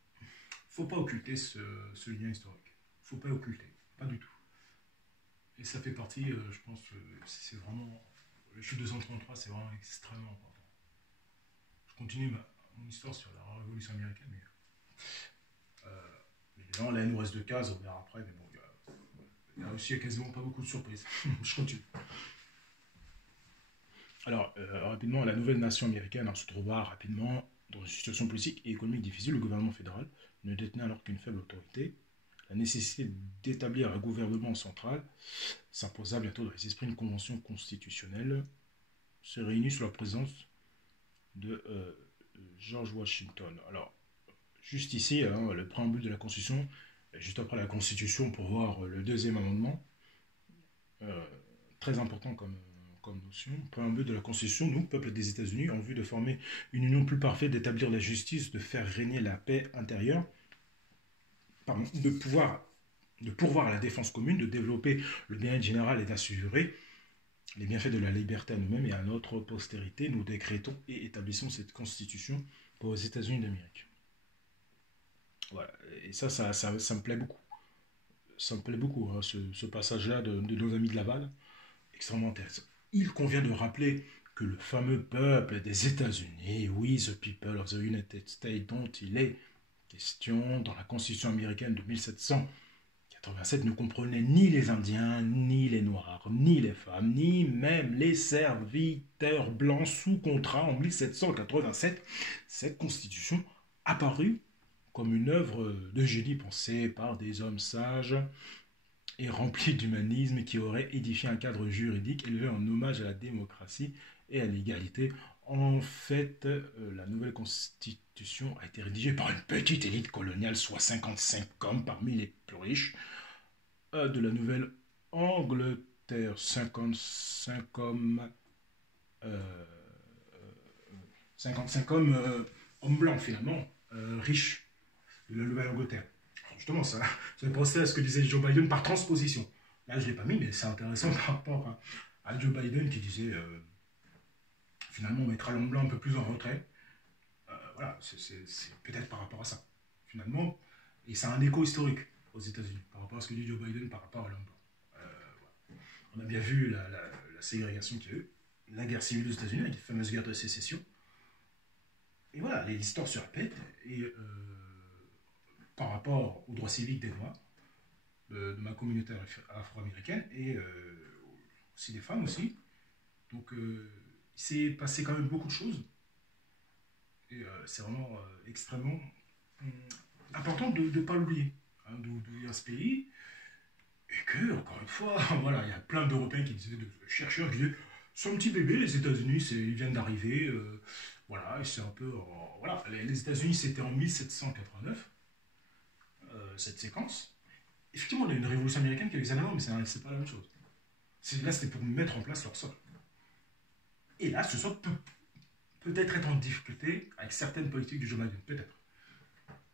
faut pas occulter ce lien historique. Il ne faut pas occulter, pas du tout. Et ça fait partie, je pense, c'est vraiment, le chiffre 233, c'est vraiment extrêmement important. Je continue mon histoire sur la Révolution américaine, mais évidemment, là, il nous reste 2 cases, on verra après, mais bon, il y a aussi quasiment pas beaucoup de surprises. Je continue. Alors, rapidement, la nouvelle nation américaine se trouva rapidement dans une situation politique et économique difficile. Le gouvernement fédéral ne détenait alors qu'une faible autorité. La nécessité d'établir un gouvernement central s'imposa bientôt dans les esprits. Une convention constitutionnelle se réunit sous la présence de George Washington. Alors, juste ici, hein, le préambule de la Constitution, juste après la Constitution pour voir le deuxième amendement, très important comme notion. Préambule de la Constitution, nous, peuple des États-Unis, en vue de former une union plus parfaite, d'établir la justice, de faire régner la paix intérieure, de pourvoir à la défense commune, de développer le bien-être général et d'assurer les bienfaits de la liberté à nous-mêmes et à notre postérité, nous décrétons et établissons cette constitution pour les États-Unis d'Amérique. Voilà. Et ça me plaît beaucoup. Ça me plaît beaucoup, hein, ce passage-là de nos amis de Laval, extrêmement intéressant. Il convient de rappeler que le fameux peuple des États-Unis, oui, the people of the United States, dont il est question dans la Constitution américaine de 1787, ne comprenait ni les Indiens, ni les Noirs, ni les femmes, ni même les serviteurs blancs sous contrat en 1787. Cette Constitution apparut comme une œuvre de génie pensée par des hommes sages et remplis d'humanisme qui auraient édifié un cadre juridique élevé en hommage à la démocratie et à l'égalité. En fait, la nouvelle constitution a été rédigée par une petite élite coloniale, soit 55 hommes parmi les plus riches de la Nouvelle-Angleterre. 55 hommes, 55 hommes, hommes blancs finalement, riches de la Nouvelle-Angleterre. Justement, ça fait penser à ce que disait Joe Biden par transposition. Là, je ne l'ai pas mis, mais c'est intéressant par rapport à Joe Biden qui disait finalement, on mettra l'homme blanc un peu plus en retrait. Voilà, c'est peut-être par rapport à ça, finalement. Et ça a un écho historique aux États-Unis par rapport à ce que dit Joe Biden par rapport à l'homme blanc. Voilà. On a bien vu la ségrégation qu'il y a eu, la guerre civile aux États-Unis, avec la fameuse guerre de sécession. Et voilà, l'histoire se répète. Et par rapport aux droits civiques des Noirs, de ma communauté afro-américaine, et aussi des femmes aussi. Donc, il s'est passé quand même beaucoup de choses. Et c'est vraiment extrêmement important de ne pas l'oublier, hein, d'où vient ce pays. Et que, encore une fois, voilà, il y a plein d'Européens qui disaient, de chercheurs qui disaient, son petit bébé, les États-Unis, ils viennent d'arriver. Voilà, et c'est un peu. Voilà, les États-Unis, c'était en 1789, cette séquence. Effectivement, il y a eu une révolution américaine quelques années avant, mais c'est pas la même chose. Là, c'était pour mettre en place leur sol. Et là, ce sol peut-être être en difficulté avec certaines politiques du Joe Biden, peut-être.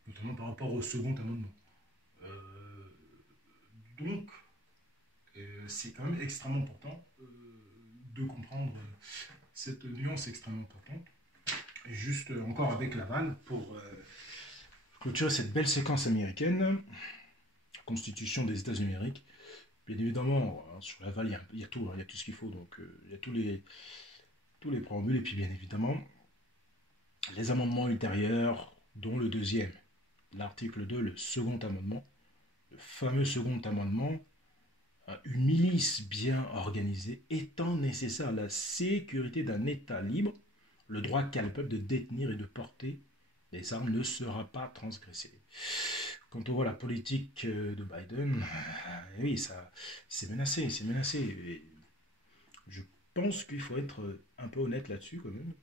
Notamment par rapport au second amendement. Donc, c'est quand même extrêmement important de comprendre cette nuance extrêmement importante. Et juste encore avec Laval pour clôturer cette belle séquence américaine, la Constitution des États-Unis d'Amérique. Bien évidemment, sur Laval, il y a tout, hein, il y a tout ce qu'il faut. Donc, il y a tous les préambules. Et puis, bien évidemment, les amendements ultérieurs, dont le deuxième, l'article 2, le second amendement, le fameux second amendement, une milice bien organisée étant nécessaire à la sécurité d'un État libre, le droit qu'a le peuple de détenir et de porter les armes ne sera pas transgressé. Quand on voit la politique de Biden, oui, c'est menacé, c'est menacé. Et je pense qu'il faut être un peu honnête là-dessus quand même.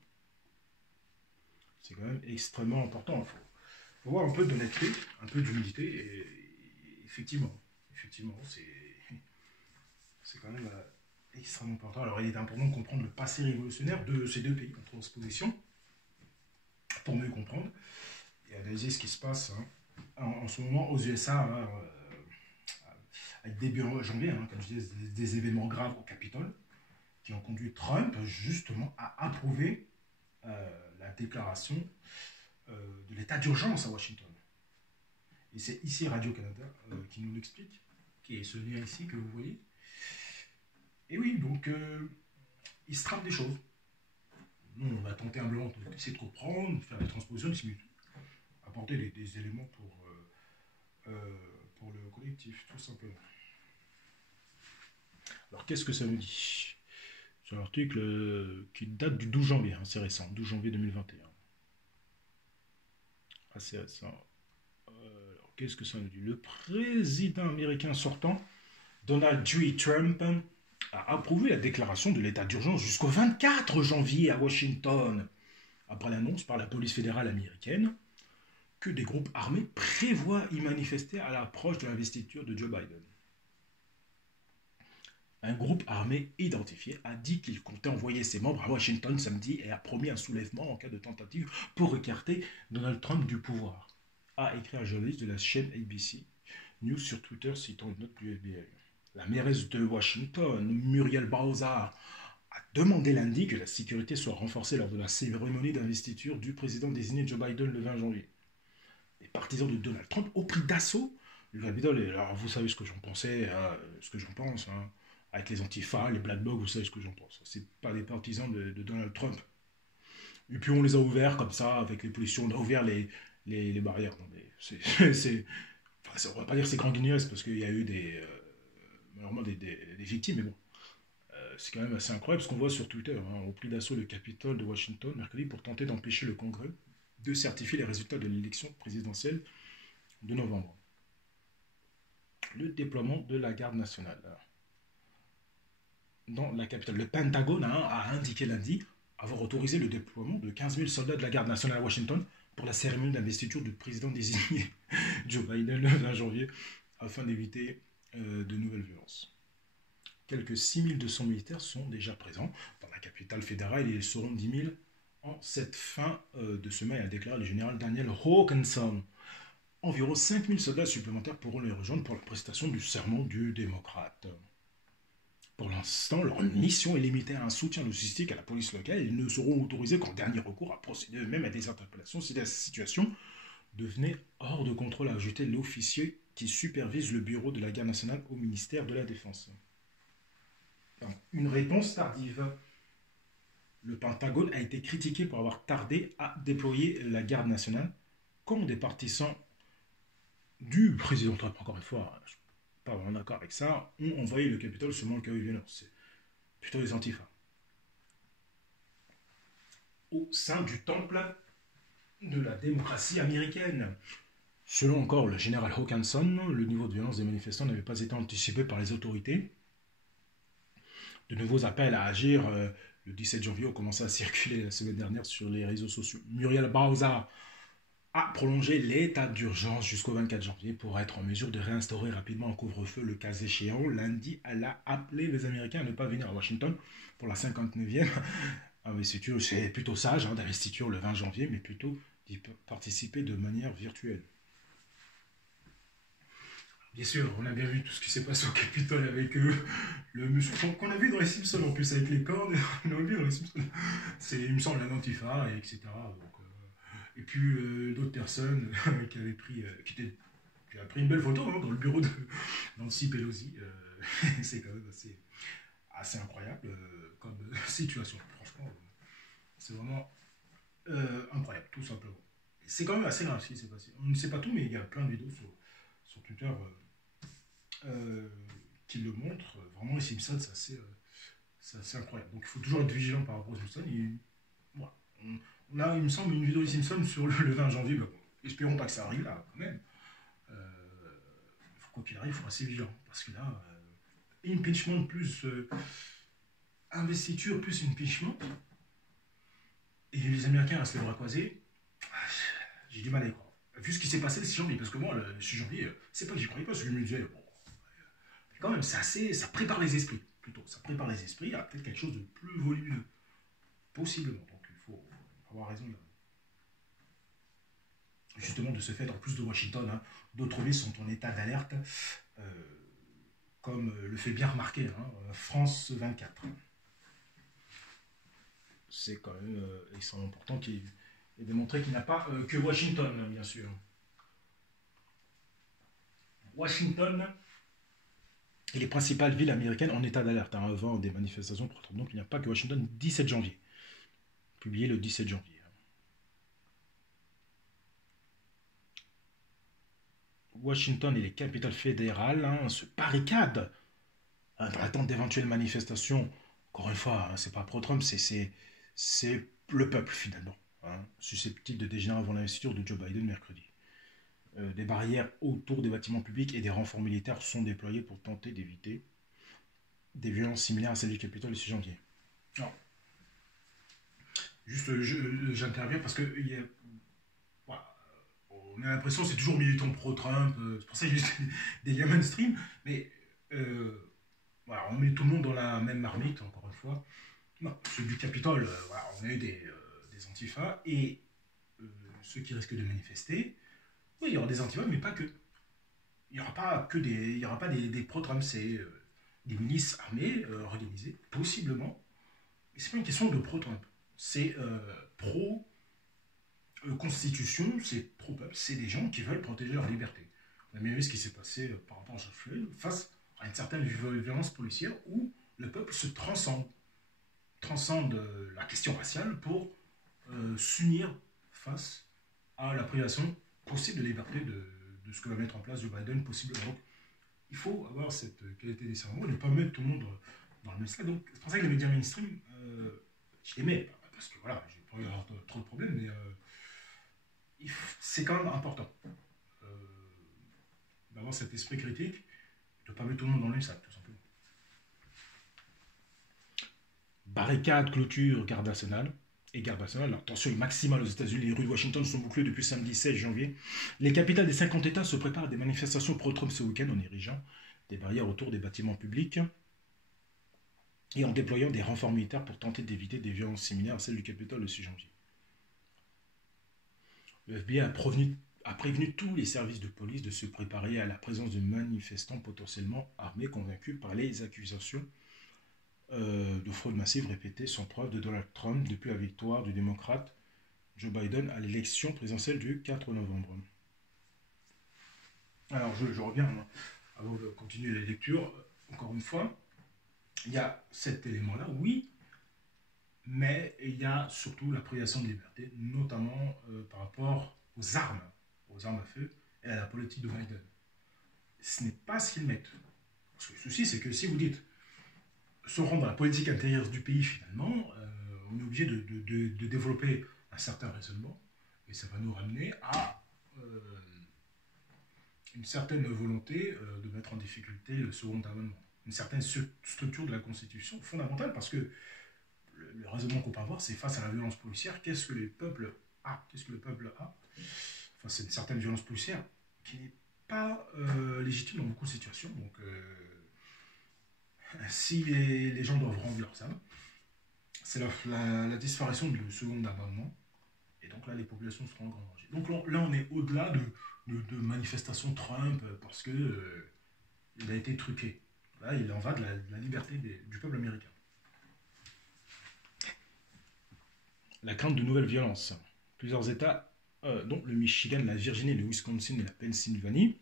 C'est quand même extrêmement important. faut avoir un peu d'honnêteté, un peu d'humilité, et effectivement, c'est quand même extrêmement important. Alors, il est important de comprendre le passé révolutionnaire de ces deux pays en transposition, pour mieux comprendre et analyser ce qui se passe en ce moment aux USA, avec début janvier, comme je disais, des événements graves au Capitole, qui ont conduit Trump justement à approuver la déclaration de l'état d'urgence à Washington. Et c'est ici Radio-Canada qui nous l'explique, qui est ce lien ici que vous voyez. Et oui, donc il se trame des choses. Nous, on va tenter humblement d'essayer de comprendre, de faire des transpositions, apporter des éléments pour le collectif, tout simplement. Alors, qu'est-ce que ça nous dit? C'est un article qui date du 12 janvier, c'est récent, 12 janvier 2021. Assez récent. Alors, qu'est-ce que ça nous dit? Le président américain sortant, Donald J. Trump, a approuvé la déclaration de l'état d'urgence jusqu'au 24 janvier à Washington, après l'annonce par la police fédérale américaine que des groupes armés prévoient y manifester à l'approche de l'investiture de Joe Biden. Un groupe armé identifié a dit qu'il comptait envoyer ses membres à Washington samedi et a promis un soulèvement en cas de tentative pour écarter Donald Trump du pouvoir, a écrit un journaliste de la chaîne ABC News sur Twitter citant une note du FBI. La mairesse de Washington, Muriel Bowser, a demandé lundi que la sécurité soit renforcée lors de la cérémonie d'investiture du président désigné Joe Biden le 20 janvier. Les partisans de Donald Trump ont pris d'assaut le Capitole. Alors vous savez ce que j'en pensais, ce que j'en pense, avec les antifas, les black blocs, vous savez ce que j'en pense. C'est pas des partisans de Donald Trump. Et puis on les a ouverts comme ça, avec les policiers, on a ouvert les barrières. Non, mais enfin, on va pas dire c'est grand guignolesque, parce qu'il y a eu malheureusement des victimes, mais bon. C'est quand même assez incroyable ce qu'on voit sur Twitter. On pris d'assaut le Capitole de Washington mercredi pour tenter d'empêcher le Congrès de certifier les résultats de l'élection présidentielle de novembre. Le déploiement de la garde nationale dans la capitale. Le Pentagone a indiqué lundi avoir autorisé le déploiement de 15 000 soldats de la garde nationale à Washington pour la cérémonie d'investiture du président désigné Joe Biden le 20 janvier afin d'éviter de nouvelles violences. Quelques 6200 militaires sont déjà présents dans la capitale fédérale et ils seront 10 000 en cette fin de semaine, a déclaré le général Daniel Hawkinson. Environ 5 000 soldats supplémentaires pourront les rejoindre pour la prestation du serment du démocrate. Pour l'instant, leur mission est limitée à un soutien logistique à la police locale. Ils ne seront autorisés qu'en dernier recours à procéder eux-mêmes à des interpellations si la situation devenait hors de contrôle, a ajouté l'officier qui supervise le bureau de la garde nationale au ministère de la Défense. Une réponse tardive. Le Pentagone a été critiqué pour avoir tardé à déployer la garde nationale quand des partisans du président Trump, encore une fois, je ne suis pas vraiment d'accord avec ça, ont envoyé le Capitole seulement le cas où il c'est plutôt les antifas. Au sein du temple de la démocratie américaine. Selon encore le général Hawkinson, le niveau de violence des manifestants n'avait pas été anticipé par les autorités. De nouveaux appels à agir le 17 janvier ont commencé à circuler la semaine dernière sur les réseaux sociaux. Muriel Bowser a prolongé l'état d'urgence jusqu'au 24 janvier pour être en mesure de réinstaurer rapidement un couvre-feu le cas échéant. Lundi, elle a appelé les Américains à ne pas venir à Washington pour la 59e investiture. C'est plutôt sage d'investiture le 20 janvier, mais plutôt d'y participer de manière virtuelle. Bien sûr, on a bien vu tout ce qui s'est passé au Capitole avec le muscle qu'on a vu dans les Simpsons en plus, avec les cordes, on a vu dans les Simpsons. C'est, il me semble, un antifa, etc. Donc, et puis d'autres personnes qui avaient pris, qui a pris une belle photo dans le bureau de Nancy Pelosi. C'est quand même assez incroyable comme situation. Franchement, c'est vraiment incroyable, tout simplement. C'est quand même assez grave ce qui s'est passé. On ne sait pas tout, mais il y a plein de vidéos sur Twitter qui le montrent. Vraiment, les Simpsons, c'est assez incroyable. Donc il faut toujours être vigilant par rapport aux Simpsons. Voilà. On a, il me semble, une vidéo des Simpsons sur le 20 janvier. Bon, espérons pas que ça arrive là, quand même. Quoi qu'il arrive, il faut être assez vigilant. Parce que là, impeachment plus investiture plus impeachment. Et les Américains restent les bras croisés. J'ai du mal à y croire. vu ce qui s'est passé le 6 janvier, parce que moi, le 6 janvier, c'est pas que j'y croyais pas, parce que je me disais, bon, mais quand même, c'est assez, ça prépare les esprits, plutôt, ça prépare les esprits à peut-être quelque chose de plus volumineux, possiblement. Donc il faut avoir raison justement de ce fait, en plus de Washington, hein, d'autres villes sont en état d'alerte, euh, comme le fait bien remarquer France 24. C'est quand même extrêmement important qu'il ait démontré qu'il n'y a pas que Washington, bien sûr. Washington et les principales villes américaines en état d'alerte avant des manifestations pour Trump. Donc il n'y a pas que Washington, 17 janvier. Publié le 17 janvier. Washington et les capitales fédérales se barricadent dans l'attente d'éventuelles manifestations. Encore une fois, c'est pas pro-Trump, c'est le peuple finalement, susceptible de dégénérer avant l'investiture de Joe Biden mercredi. Des barrières autour des bâtiments publics et des renforts militaires sont déployés pour tenter d'éviter des violences similaires à celles du Capitole le 6 janvier. Alors, juste, j'interviens parce que voilà, on a l'impression que c'est toujours militant pro-Trump, c'est pour ça qu'il y a des liens mainstream, mais voilà, on met tout le monde dans la même marmite, encore une fois. Non, ceux du Capitole, voilà, on a eu des antifas, et ceux qui risquent de manifester, oui, il y aura des antifas, mais pas que. Il n'y aura pas que il y aura pas des pro-Trump, c'est des milices armées organisées, possiblement. Et c'est pas une question de pro-Trump, c'est pro-constitution, c'est pro-peuple, c'est des gens qui veulent protéger leur liberté. On a bien vu ce qui s'est passé par rapport à George Floyd face à une certaine violence policière où le peuple se transcende la question raciale pour s'unir face à la privation possible de liberté de ce que va mettre en place Joe Biden, possiblement. Donc, il faut avoir cette qualité des cerveaux et ne pas mettre tout le monde dans le même sac. Donc, c'est pour ça que les médias mainstream, je les mets, parce que voilà, j'ai pas eu trop de problèmes, mais c'est quand même important euh, d'avoir cet esprit critique, de ne pas mettre tout le monde dans le même sac, tout simplement. Barricades, clôtures, garde nationale. Et garde nationale, la tension est maximale aux États-Unis. Les rues de Washington sont bouclées depuis samedi 16 janvier. Les capitales des 50 États se préparent à des manifestations pro-Trump ce week-end en érigeant des barrières autour des bâtiments publics et en déployant des renforts militaires pour tenter d'éviter des violences similaires à celles du Capitole le 6 janvier. Le FBI a prévenu tous les services de police de se préparer à la présence de manifestants potentiellement armés convaincus par les accusations de fraude massive répétée sans preuve de Donald Trump depuis la victoire du démocrate Joe Biden à l'élection présidentielle du 4 novembre. Alors je reviens avant de continuer la lecture. Encore une fois, il y a cet élément-là, oui, mais il y a surtout la privation de liberté, notamment par rapport aux armes à feu et à la politique de Biden. Ce n'est pas ce qu'ils mettent. Parce que le souci, c'est que si vous dites se rendre dans la politique intérieure du pays, finalement, on est obligé de développer un certain raisonnement, et ça va nous ramener à une certaine volonté de mettre en difficulté le second amendement, une certaine structure de la Constitution fondamentale, parce que le raisonnement qu'on peut avoir, c'est face à la violence policière, qu'est-ce que le peuple a Enfin, c'est une certaine violence policière qui n'est pas légitime dans beaucoup de situations, donc si les gens doivent rendre leurs âmes, c'est la disparition du second amendement, et donc là, les populations seront en grand danger. Donc là, on est au-delà de manifestations Trump, parce que il a été truqué. Là, il en va de la liberté du peuple américain. La crainte de nouvelles violences. Plusieurs États, dont le Michigan, la Virginie, le Wisconsin et la Pennsylvanie,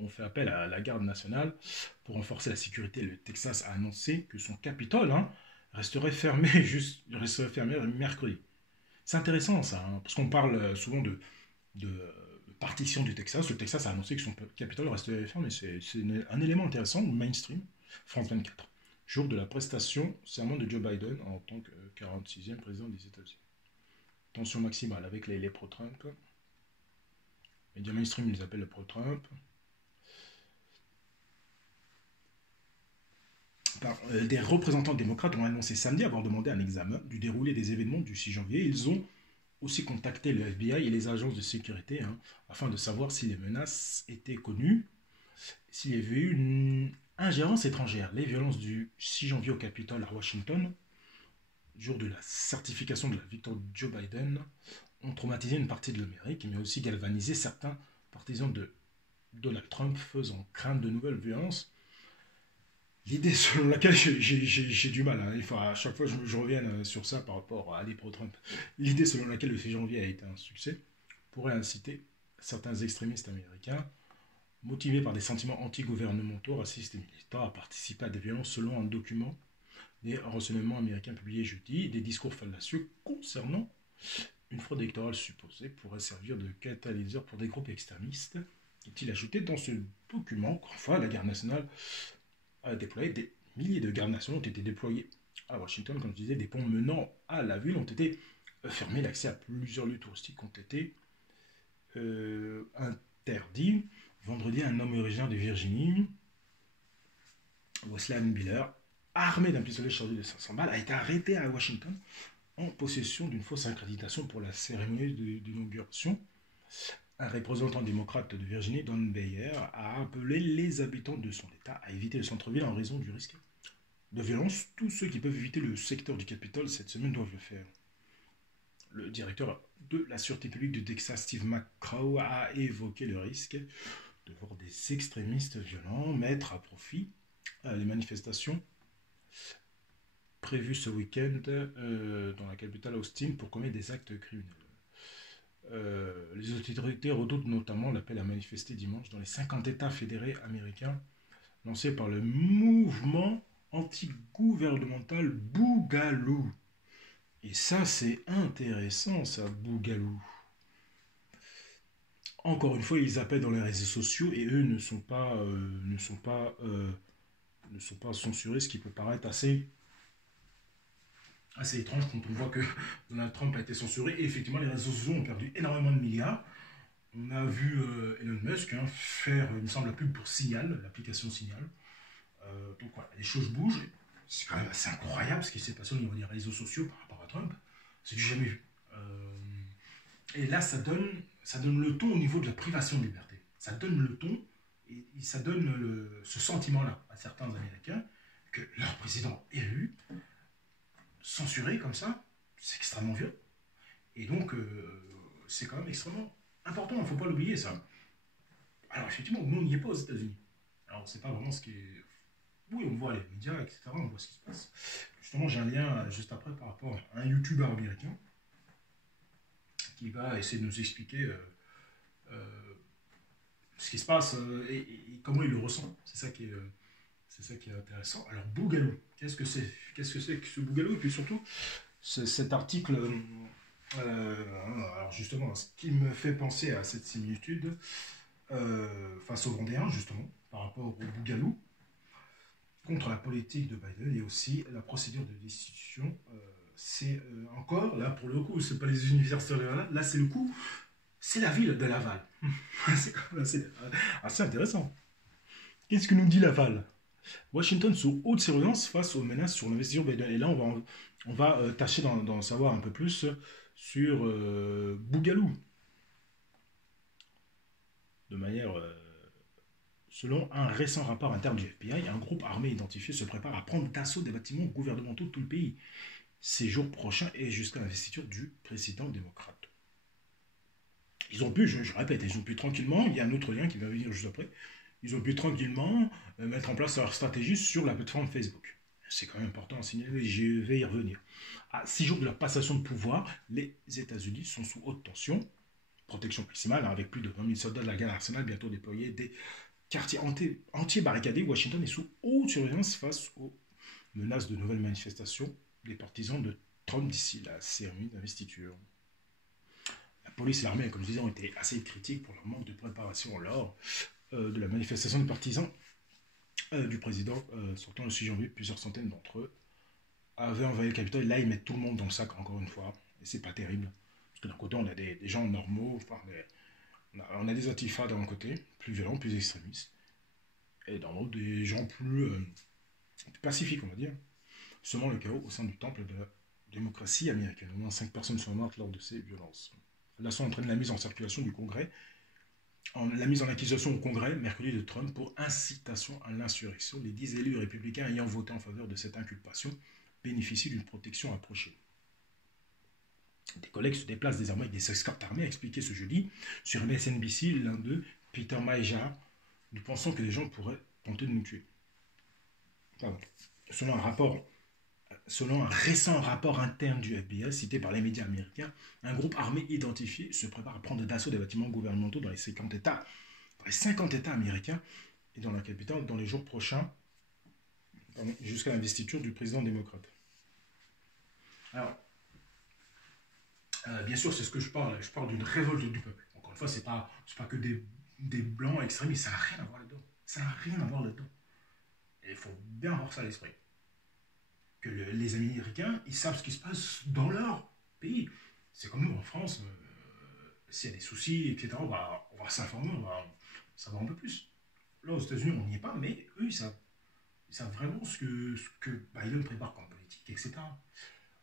ont fait appel à la garde nationale pour renforcer la sécurité. Le Texas a annoncé que son Capitole resterait fermé mercredi. C'est intéressant ça, parce qu'on parle souvent de partition du Texas. Le Texas a annoncé que son Capitole resterait fermé. C'est un élément intéressant, mainstream. France 24. Jour de la prestation serment de Joe Biden en tant que 46e président des États-Unis. Tension maximale avec les pro-Trump. Les médias mainstream les appellent les pro-Trump. Des représentants démocrates ont annoncé samedi avoir demandé un examen du déroulé des événements du 6 janvier. Ils ont aussi contacté le FBI et les agences de sécurité afin de savoir si les menaces étaient connues, s'il y avait eu une ingérence étrangère. Les violences du 6 janvier au Capitole à Washington, jour de la certification de la victoire de Joe Biden, ont traumatisé une partie de l'Amérique, mais aussi galvanisé certains partisans de Donald Trump, faisant craindre de nouvelles violences. L'idée selon laquelle j'ai du mal, il faut à chaque fois je revienne sur ça par rapport à Ali pro-Trump. L'idée selon laquelle le 6 janvier a été un succès pourrait inciter certains extrémistes américains, motivés par des sentiments anti-gouvernementaux, racistes et militants, à participer à des violences selon un document des renseignements américains publié jeudi. Des discours fallacieux concernant une fraude électorale supposée pourrait servir de catalyseur pour des groupes extrémistes. Est-il ajouté dans ce document qu'encore une fois, la garde nationale a déployé des milliers de gardes nationaux ont été déployés à Washington, comme je disais, des ponts menant à la ville ont été fermés, l'accès à plusieurs lieux touristiques ont été interdits. Vendredi, un homme originaire de Virginie, Wesley Miller, armé d'un pistolet chargé de 500 balles, a été arrêté à Washington en possession d'une fausse accréditation pour la cérémonie d'inauguration. Un représentant démocrate de Virginie, Don Beyer, a appelé les habitants de son État à éviter le centre-ville en raison du risque de violence. Tous ceux qui peuvent éviter le secteur du Capitole cette semaine doivent le faire. Le directeur de la Sûreté publique du Texas, Steve McCraw, a évoqué le risque de voir des extrémistes violents mettre à profit les manifestations prévues ce week-end dans la capitale Austin pour commettre des actes criminels. Les autorités redoutent notamment l'appel à manifester dimanche dans les 50 États fédérés américains lancé par le mouvement anti-gouvernemental Bougalou. Et ça, c'est intéressant, ça, Bougalou. Encore une fois, ils appellent dans les réseaux sociaux et eux ne sont pas censurés, ce qui peut paraître assez étrange quand on voit que Donald Trump a été censuré. Et effectivement, les réseaux sociaux ont perdu énormément de milliards. On a vu Elon Musk faire, il me semble, la pub pour Signal, l'application Signal. Donc voilà, les choses bougent. C'est quand même assez incroyable ce qui s'est passé au niveau des réseaux sociaux par rapport à Trump. C'est du jamais vu. Et là, ça donne le ton au niveau de la privation de liberté. Ça donne le ton et ça donne ce sentiment-là à certains Américains que leur président élu, censuré comme ça, c'est extrêmement violent. Et donc, c'est quand même extrêmement important, il ne faut pas l'oublier ça. Alors effectivement, nous on n'y est pas aux États-Unis. Alors c'est pas vraiment ce qui est... Oui, on voit les médias, etc., on voit ce qui se passe. Justement, j'ai un lien juste après par rapport à un YouTuber américain qui va essayer de nous expliquer ce qui se passe et comment il le ressent. C'est ça qui est intéressant. Alors, Bougalou, qu'est-ce que c'est que ce Bougalou? Et puis surtout, cet article, alors justement, ce qui me fait penser à cette similitude face aux Vendéens, justement, par rapport au Bougalou, contre la politique de Biden et aussi la procédure de destitution. C'est encore, là pour le coup, c'est pas les universitaires de Laval, là c'est le coup, c'est la ville de Laval. C'est quand même assez intéressant. Qu'est-ce que nous dit Laval? Washington sous haute surveillance face aux menaces sur l'investiture Biden. Et là, on va tâcher d'en savoir un peu plus sur Bougalou. De manière... selon un récent rapport interne du FBI, un groupe armé identifié se prépare à prendre d'assaut des bâtiments gouvernementaux de tout le pays ces jours prochains et jusqu'à l'investiture du président démocrate. Ils ont pu, je répète, ils ont pu tranquillement, il y a un autre lien qui va venir juste après, ils ont pu tranquillement mettre en place leur stratégie sur la plateforme Facebook. C'est quand même important à signaler, je vais y revenir. À 6 jours de la passation de pouvoir, les États-Unis sont sous haute tension, protection maximale, avec plus de 20 000 soldats de la garde nationale bientôt déployés, des quartiers entiers barricadés. Washington est sous haute surveillance face aux menaces de nouvelles manifestations des partisans de Trump d'ici la cérémonie d'investiture. La police et l'armée, comme je disais, ont été assez critiques pour leur manque de préparation lors de la manifestation des partisans du président sortant le 6 janvier. Plusieurs centaines d'entre eux avaient envahi le Capitole. Là, ils mettent tout le monde dans le sac, encore une fois. Et c'est pas terrible. Parce que d'un côté, on a des gens normaux, enfin, on a des antifas d'un côté, plus violents, plus extrémistes. Et dans l'autre, des gens plus pacifiques, on va dire. Semant le chaos au sein du temple démocratie américaine. Au moins 5 personnes sont mortes lors de ces violences. L'assaut entraîne la mise en circulation du Congrès, la mise en accusation au Congrès mercredi de Trump pour incitation à l'insurrection. Les 10 élus républicains ayant voté en faveur de cette inculpation bénéficient d'une protection rapprochée. Des collègues se déplacent désormais avec des escortes armées, a expliqué ce jeudi sur MSNBC l'un d'eux, Peter Major. Nous pensons que les gens pourraient tenter de nous tuer. Pardon. Selon un récent rapport interne du FBI cité par les médias américains, un groupe armé identifié se prépare à prendre d'assaut des bâtiments gouvernementaux dans les 50 États américains et dans la capitale dans les jours prochains, jusqu'à l'investiture du président démocrate. Alors, bien sûr, c'est ce que je parle. Je parle d'une révolte du peuple. Encore une fois, c'est pas que des blancs extrémistes. Ça n'a rien à voir là-dedans. Ça n'a rien à voir là-dedans. Et il faut bien avoir ça à l'esprit. Que les Américains, ils savent ce qui se passe dans leur pays. C'est comme nous en France, s'il y a des soucis, etc., on va s'informer, on va savoir un peu plus. Là, aux États-Unis, on n'y est pas, mais eux, ils savent vraiment ce que Biden prépare comme politique, etc.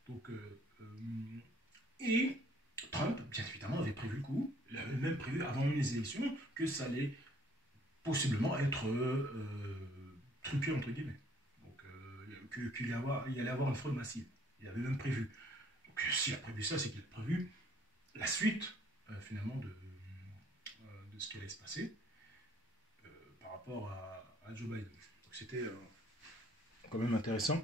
Donc, et Trump, bien évidemment, avait prévu le coup. Il avait même prévu, avant les élections, que ça allait possiblement être truqué, entre guillemets. Donc, qu'il allait avoir une fraude massive. Il avait même prévu. Donc, s'il a prévu ça, c'est qu'il a prévu la suite, finalement, de ce qui allait se passer par rapport à Joe Biden. Donc, c'était quand même intéressant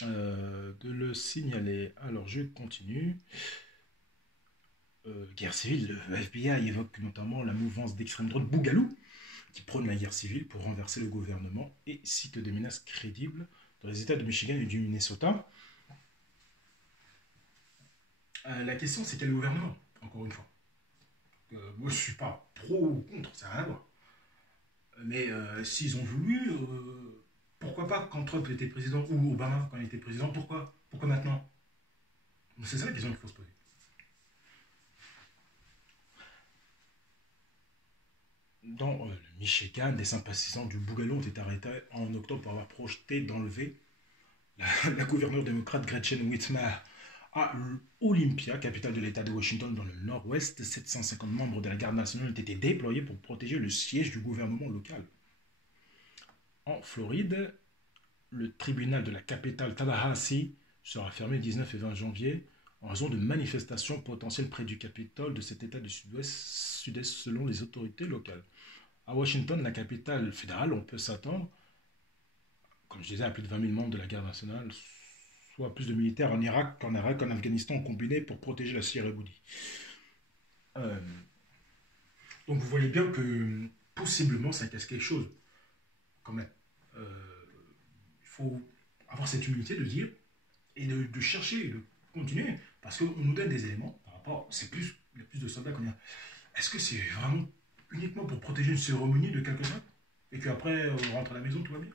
de le signaler. Alors, je continue. Guerre civile, le FBI évoque notamment la mouvance d'extrême droite Bougalou, qui prône la guerre civile pour renverser le gouvernement et cite des menaces crédibles dans les États de Michigan et du Minnesota. La question, c'est quel gouvernement, encore une fois. Moi, je ne suis pas pro ou contre, ça n'a rien à voir. Mais s'ils ont voulu, pourquoi pas quand Trump était président ou Obama quand il était président, pourquoi maintenant? C'est ça la question qu'il faut se poser. Dans le Michigan, des sympathisants du Bougalou ont été arrêtés en octobre pour avoir projeté d'enlever la gouverneure démocrate Gretchen Whitmer à Olympia, capitale de l'État de Washington dans le nord-ouest. 750 membres de la garde nationale ont été déployés pour protéger le siège du gouvernement local. En Floride, le tribunal de la capitale Tallahassee sera fermé le 19 et 20 janvier en raison de manifestations potentielles près du Capitole de cet État du sud-est selon les autorités locales. À Washington, la capitale fédérale, on peut s'attendre, comme je disais, à plus de 20 000 membres de la garde nationale, soit plus de militaires en Irak, qu'en Afghanistan combinés pour protéger la Syrie Boudi. Donc vous voyez bien que possiblement ça casse quelque chose, quand même. Il faut avoir cette humilité de dire et de chercher, de continuer, parce qu'on nous donne des éléments par rapport, il y a plus de soldats qu'on a. Est-ce que c'est vraiment uniquement pour protéger une cérémonie de quelques-uns et qu'après on rentre à la maison, tout va bien?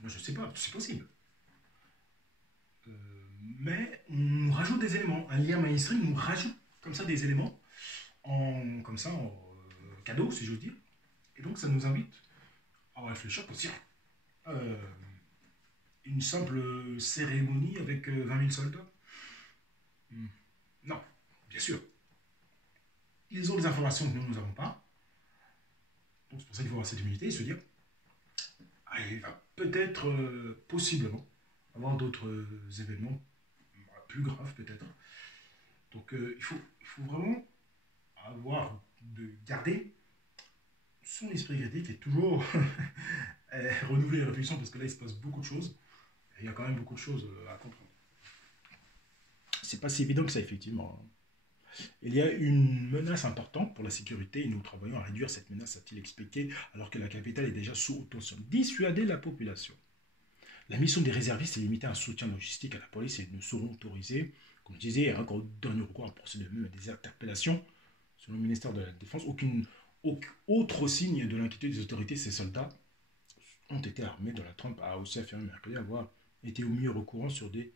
Moi je sais pas, c'est possible. Mais on nous rajoute des éléments. Un lien mainstream nous rajoute comme ça des éléments en cadeau, si j'ose dire. Et donc ça nous invite à réfléchir pour dire une simple cérémonie avec 20 000 soldats. Non, bien sûr. Ils ont des informations que nous n'avons pas. Donc c'est pour ça qu'il faut avoir cette humilité et se dire il va peut-être, possiblement, avoir d'autres événements plus graves peut-être. Donc il faut vraiment garder son esprit critique et toujours renouveler les réflexions parce que là il se passe beaucoup de choses. Et il y a quand même beaucoup de choses à comprendre. C'est pas si évident que ça effectivement. Il y a une menace importante pour la sécurité et nous travaillons à réduire cette menace, a-t-il expliqué, alors que la capitale est déjà sous tension. Dissuader la population. La mission des réservistes est limitée à un soutien logistique à la police et ne seront autorisés, comme je disais, un dernier recours à procéder même à des interpellations. Selon le ministère de la Défense, aucun autre signe de l'inquiétude des autorités, ces soldats ont été armés, dont la Trump a aussi affirmé mercredi avoir été au mieux recourant sur des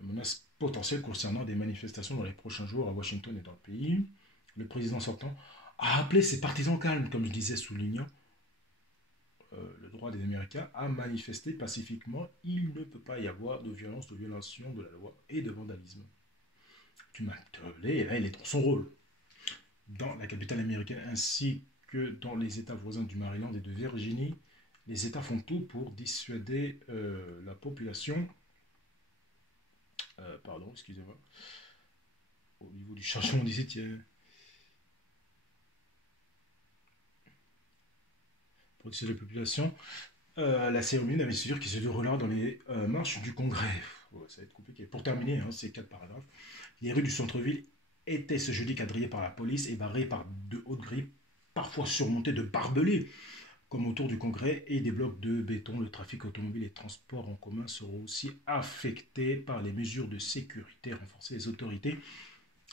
menaces potentielles concernant des manifestations dans les prochains jours à Washington et dans le pays. Le président sortant a appelé ses partisans calmes, comme je disais, soulignant le droit des Américains à manifester pacifiquement. Il ne peut pas y avoir de violence, de violation de la loi et de vandalisme. Tu m'as interpellé et là, il est dans son rôle. Dans la capitale américaine ainsi que dans les États voisins du Maryland et de Virginie, les États font tout pour dissuader la population. Pardon, excusez-moi. Au niveau du changement d'ici, pour dissuader la population, la cérémonie d'investiture qui se déroulera dans les marches du Congrès. Oh, ça va être compliqué. Pour terminer, ces 4 paragraphes, les rues du centre-ville étaient ce jeudi quadrillées par la police et barrées par de hautes grilles, parfois surmontées de barbelés, comme autour du Congrès, et des blocs de béton. Le trafic automobile et transport en commun seront aussi affectés par les mesures de sécurité renforcées. Les autorités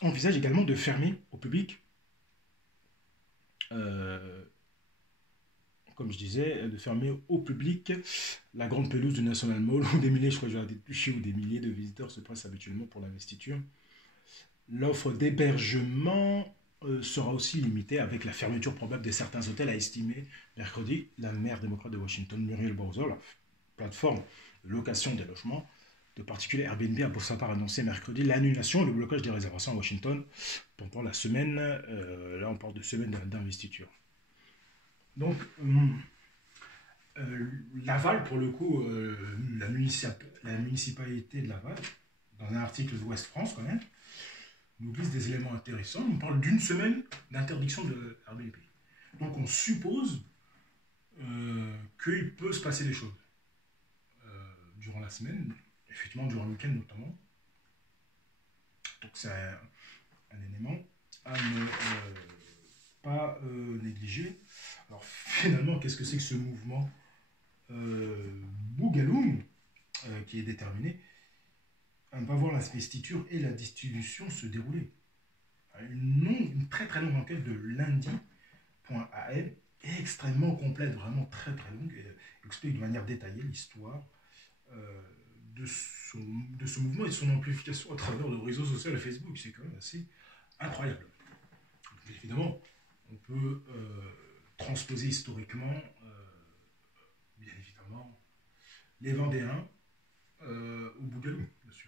envisagent également de fermer au public, comme je disais, de fermer au public la grande pelouse du National Mall où des milliers, je crois que ou des milliers de visiteurs se pressent habituellement pour l'investiture. L'offre d'hébergement sera aussi limitée avec la fermeture probable de certains hôtels, a estimé mercredi la maire démocrate de Washington, Muriel Bowser. La plateforme de location des logements de particuliers Airbnb a pour sa part annoncé mercredi l'annulation et le blocage des réservations à Washington pendant la semaine, là on parle de semaine d'investiture. Donc, Laval, pour le coup, la municipalité de Laval, dans un article de Ouest France quand même, nous glisse des éléments intéressants. On parle d'une semaine d'interdiction de Airbnb. Donc on suppose qu'il peut se passer des choses durant la semaine, effectivement durant le week-end notamment. Donc c'est un élément à ne pas négliger. Alors finalement, qu'est-ce que c'est que ce mouvement Bougalou qui est déterminé? On va voir l'investiture et la distribution se dérouler. Une très très longue enquête de lundi.am est extrêmement complète, vraiment très très longue, et explique de manière détaillée l'histoire de ce mouvement et de son amplification à travers le réseau social Facebook. C'est quand même assez incroyable. Donc, évidemment, on peut transposer historiquement, bien évidemment, les Vendéens au Bougalou, bien sûr.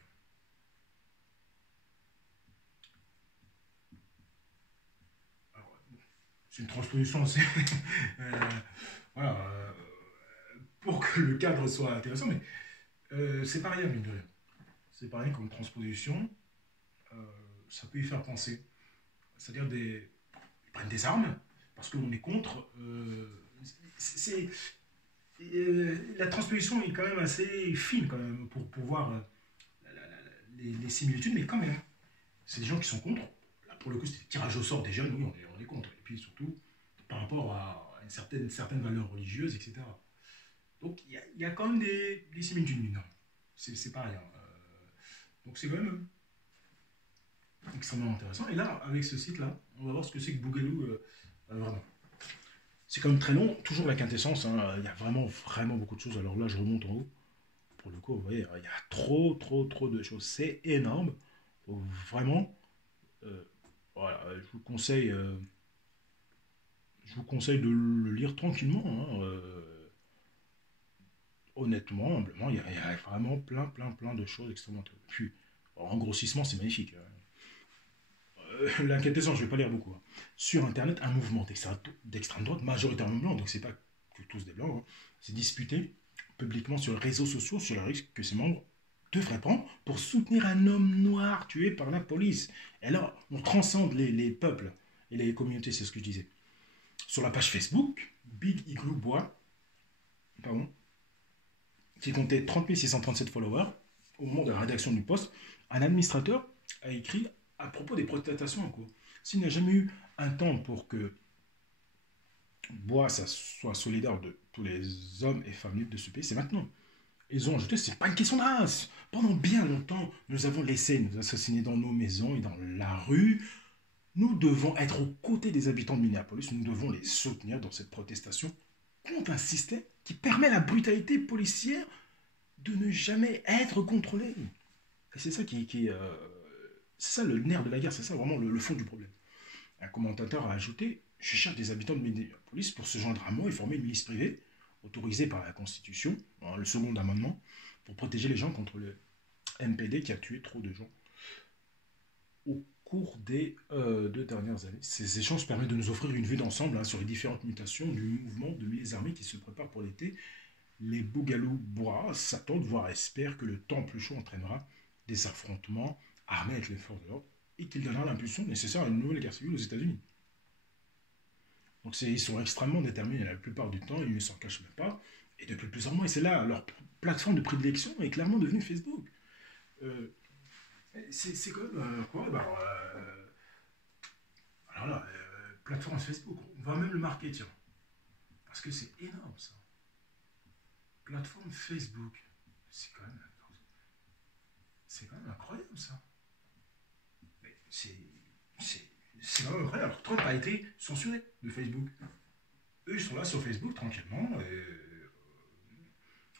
C'est une transposition aussi. Voilà, pour que le cadre soit intéressant, mais c'est pas rien, mine de rien. C'est pas rien comme transposition. Ça peut y faire penser. C'est-à-dire ils prennent des armes parce qu'on est contre. La transposition est quand même assez fine quand même pour voir les similitudes, mais quand même, c'est des gens qui sont contre. Là, pour le coup, c'est le tirage au sort des jeunes, oui, on est contre. Et puis surtout, par rapport à une certaine valeur religieuse, etc. Donc il y a quand même des similitudes, non. C'est pas rien. Donc c'est quand même extrêmement intéressant. Et là, avec ce site-là, on va voir ce que c'est que Bougalou vraiment. C'est quand même très long, toujours la quintessence, hein. Il y a vraiment, vraiment beaucoup de choses. Alors là, je remonte en haut. Pour le coup, vous voyez, il y a trop de choses. C'est énorme. Donc, vraiment, voilà, je vous conseille de le lire tranquillement, hein. Honnêtement, humblement, il y a vraiment plein de choses extrêmement intéressantes. Puis, en grossissement, c'est magnifique. L'inquiétation, je ne vais pas lire beaucoup, hein. Sur Internet, un mouvement d'extrême droite, majoritairement blanc, donc c'est pas que tous des blancs, hein, s'est disputé publiquement sur les réseaux sociaux sur le risque que ses membres devraient prendre pour soutenir un homme noir tué par la police. Et là, on transcende les peuples et les communautés, c'est ce que je disais. Sur la page Facebook, Big Igloo Bois, pardon, qui comptait 30 637 followers, au moment de la rédaction du post, un administrateur a écrit à propos des protestations en cours. S'il n'y a jamais eu un temps pour que Bois soit solidaire de tous les hommes et femmes libres de ce pays, c'est maintenant. Ils ont ajouté, c'est pas une question de race. Pendant bien longtemps, nous avons laissé nous assassiner dans nos maisons et dans la rue. Nous devons être aux côtés des habitants de Minneapolis. Nous devons les soutenir dans cette protestation contre un système qui permet à la brutalité policière de ne jamais être contrôlée. Et c'est ça c'est ça le nerf de la guerre, c'est ça vraiment le fond du problème. Un commentateur a ajouté, je cherche des habitants de Minneapolis pour se joindre à moi et former une milice privée autorisé par la Constitution, hein, le second amendement, pour protéger les gens contre le NPD qui a tué trop de gens au cours des 2 dernières années. Ces échanges permettent de nous offrir une vue d'ensemble hein, sur les différentes mutations du mouvement de milices armées qui se prépare pour l'été. Les Bougalou-Bois s'attendent, voire espèrent que le temps plus chaud entraînera des affrontements armés avec les forces de l'ordre et qu'il donnera l'impulsion nécessaire à une nouvelle guerre civile aux États-Unis. Donc ils sont extrêmement déterminés la plupart du temps, ils ne s'en cachent même pas. Et depuis plusieurs mois, et c'est là, leur plateforme de prédilection est clairement devenue Facebook. Euh, c'est quand même quoi bah, alors là, plateforme Facebook, on va même le marquer, tiens. Parce que c'est énorme ça. Plateforme Facebook, c'est quand même incroyable ça. Mais c'est vraiment incroyable. Alors, Trump a été censuré de Facebook. Eux, ils sont là sur Facebook tranquillement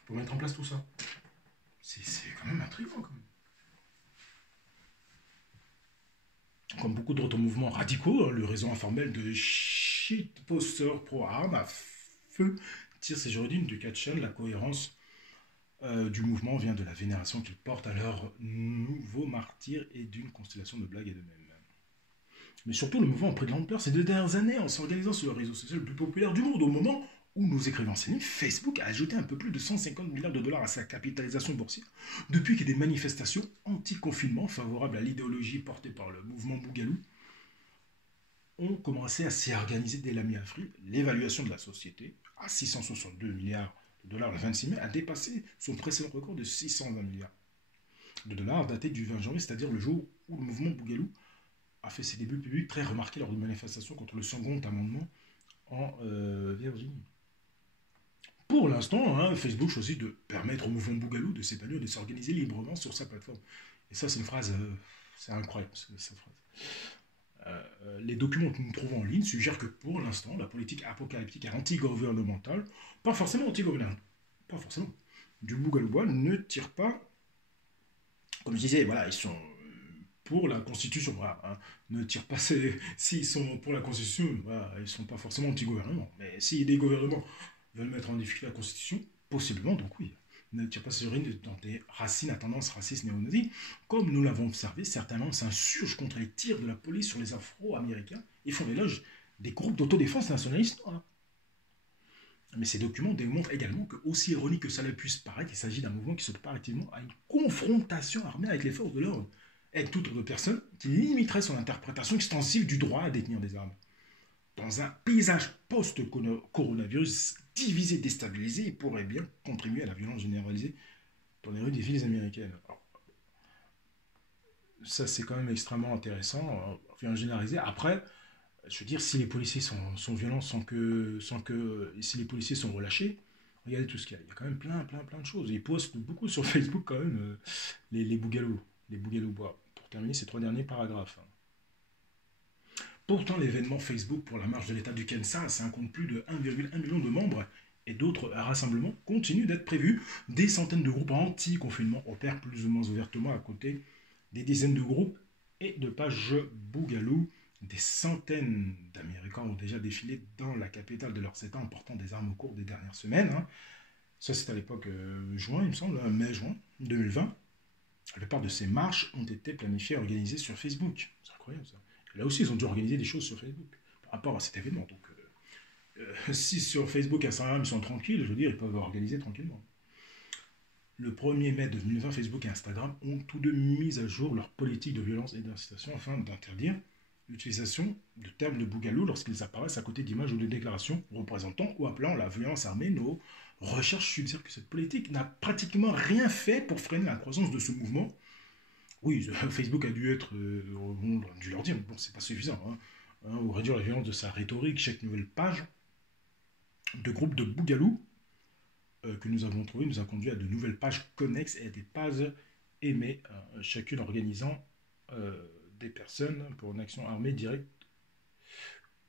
pour mettre en place tout ça. C'est quand même intriguant quand même. Comme beaucoup d'autres mouvements radicaux, hein, le réseau informel de shitposters pro-armes à feu tire ses origines du 4chan. La cohérence du mouvement vient de la vénération qu'ils portent à leur nouveau martyr et d'une constellation de blagues et de mèmes. Mais surtout, le mouvement a pris de l'ampleur ces 2 dernières années en s'organisant sur le réseau social le plus populaire du monde. Au moment où nous écrivons ces livres, Facebook a ajouté un peu plus de 150 milliards de dollars à sa capitalisation boursière depuis que des manifestations anti-confinement favorables à l'idéologie portée par le mouvement Bougalou ont commencé à s'y organiser dès la mi-avril. L'évaluation de la société à 662 milliards de dollars le 26 mai a dépassé son précédent record de 620 milliards de dollars daté du 20 janvier, c'est-à-dire le jour où le mouvement Bougalou a fait ses débuts publics très remarqués lors d'une manifestation contre le second amendement en Virginie. Pour l'instant, hein, Facebook choisit de permettre au mouvement Bougalou de s'épanouir et de s'organiser librement sur sa plateforme. Et ça, c'est une phrase, c'est incroyable, cette phrase. Les documents que nous trouvons en ligne suggèrent que pour l'instant, la politique apocalyptique et anti-gouvernementale, pas forcément anti-gouvernementale, pas forcément, du Bougaloubois ne tire pas, comme je disais, voilà, ils sont pour la Constitution, voilà, hein, ne tirent pas, s'ils sont pour la Constitution, voilà, ils ne sont pas forcément anti-gouvernement, mais si des gouvernements veulent mettre en difficulté la Constitution, possiblement, donc oui, ne tirent pas ses origines dans des racines à tendance raciste néo-nazie. Comme nous l'avons observé, certains langues s'insurgent contre les tirs de la police sur les Afro-Américains et font l'éloge des groupes d'autodéfense nationalistes. Voilà. Mais ces documents démontrent également que, aussi ironique que cela puisse paraître, il s'agit d'un mouvement qui se prépare activement à une confrontation armée avec les forces de l'ordre, et toute autre personne qui limiterait son interprétation extensive du droit à détenir des armes. Dans un paysage post-coronavirus divisé, déstabilisé, il pourrait bien contribuer à la violence généralisée dans les rues des villes américaines. Alors, ça, c'est quand même extrêmement intéressant, violence généralisée. Après, je veux dire, si les policiers sont violents si les policiers sont relâchés, regardez tout ce qu'il y a. Il y a quand même plein de choses. Ils postent beaucoup sur Facebook quand même, les bougalos bois. Pour terminer ces 3 derniers paragraphes. Pourtant, l'événement Facebook pour la marche de l'État du Kansas compte plus de 1,1 million de membres et d'autres rassemblements continuent d'être prévus. Des centaines de groupes anti-confinement opèrent plus ou moins ouvertement à côté des dizaines de groupes et de pages Bougalou. Des centaines d'Américains ont déjà défilé dans la capitale de leur État en portant des armes au cours des dernières semaines. Hein. Ça, c'est à l'époque juin, il me semble, mai-juin 2020. La plupart de ces marches ont été planifiées et organisées sur Facebook. C'est incroyable ça. Et là aussi, ils ont dû organiser des choses sur Facebook par rapport à cet événement. Donc, si sur Facebook et Instagram ils sont tranquilles, je veux dire, ils peuvent organiser tranquillement. Le 1er mai 2020, Facebook et Instagram ont tous deux mis à jour leur politique de violence et d'incitation afin d'interdire l'utilisation de termes de Bougalou lorsqu'ils apparaissent à côté d'images ou de déclarations représentant ou appelant la violence armée. Nos recherches suggèrent que cette politique n'a pratiquement rien fait pour freiner la croissance de ce mouvement. Oui, Facebook a dû on a dû leur dire, mais bon, c'est pas suffisant. Ou réduire la violence de sa rhétorique. Chaque nouvelle page de groupe de Bougalou que nous avons trouvé nous a conduit à de nouvelles pages connexes et à des pages aimées, chacune organisant des personnes pour une action armée directe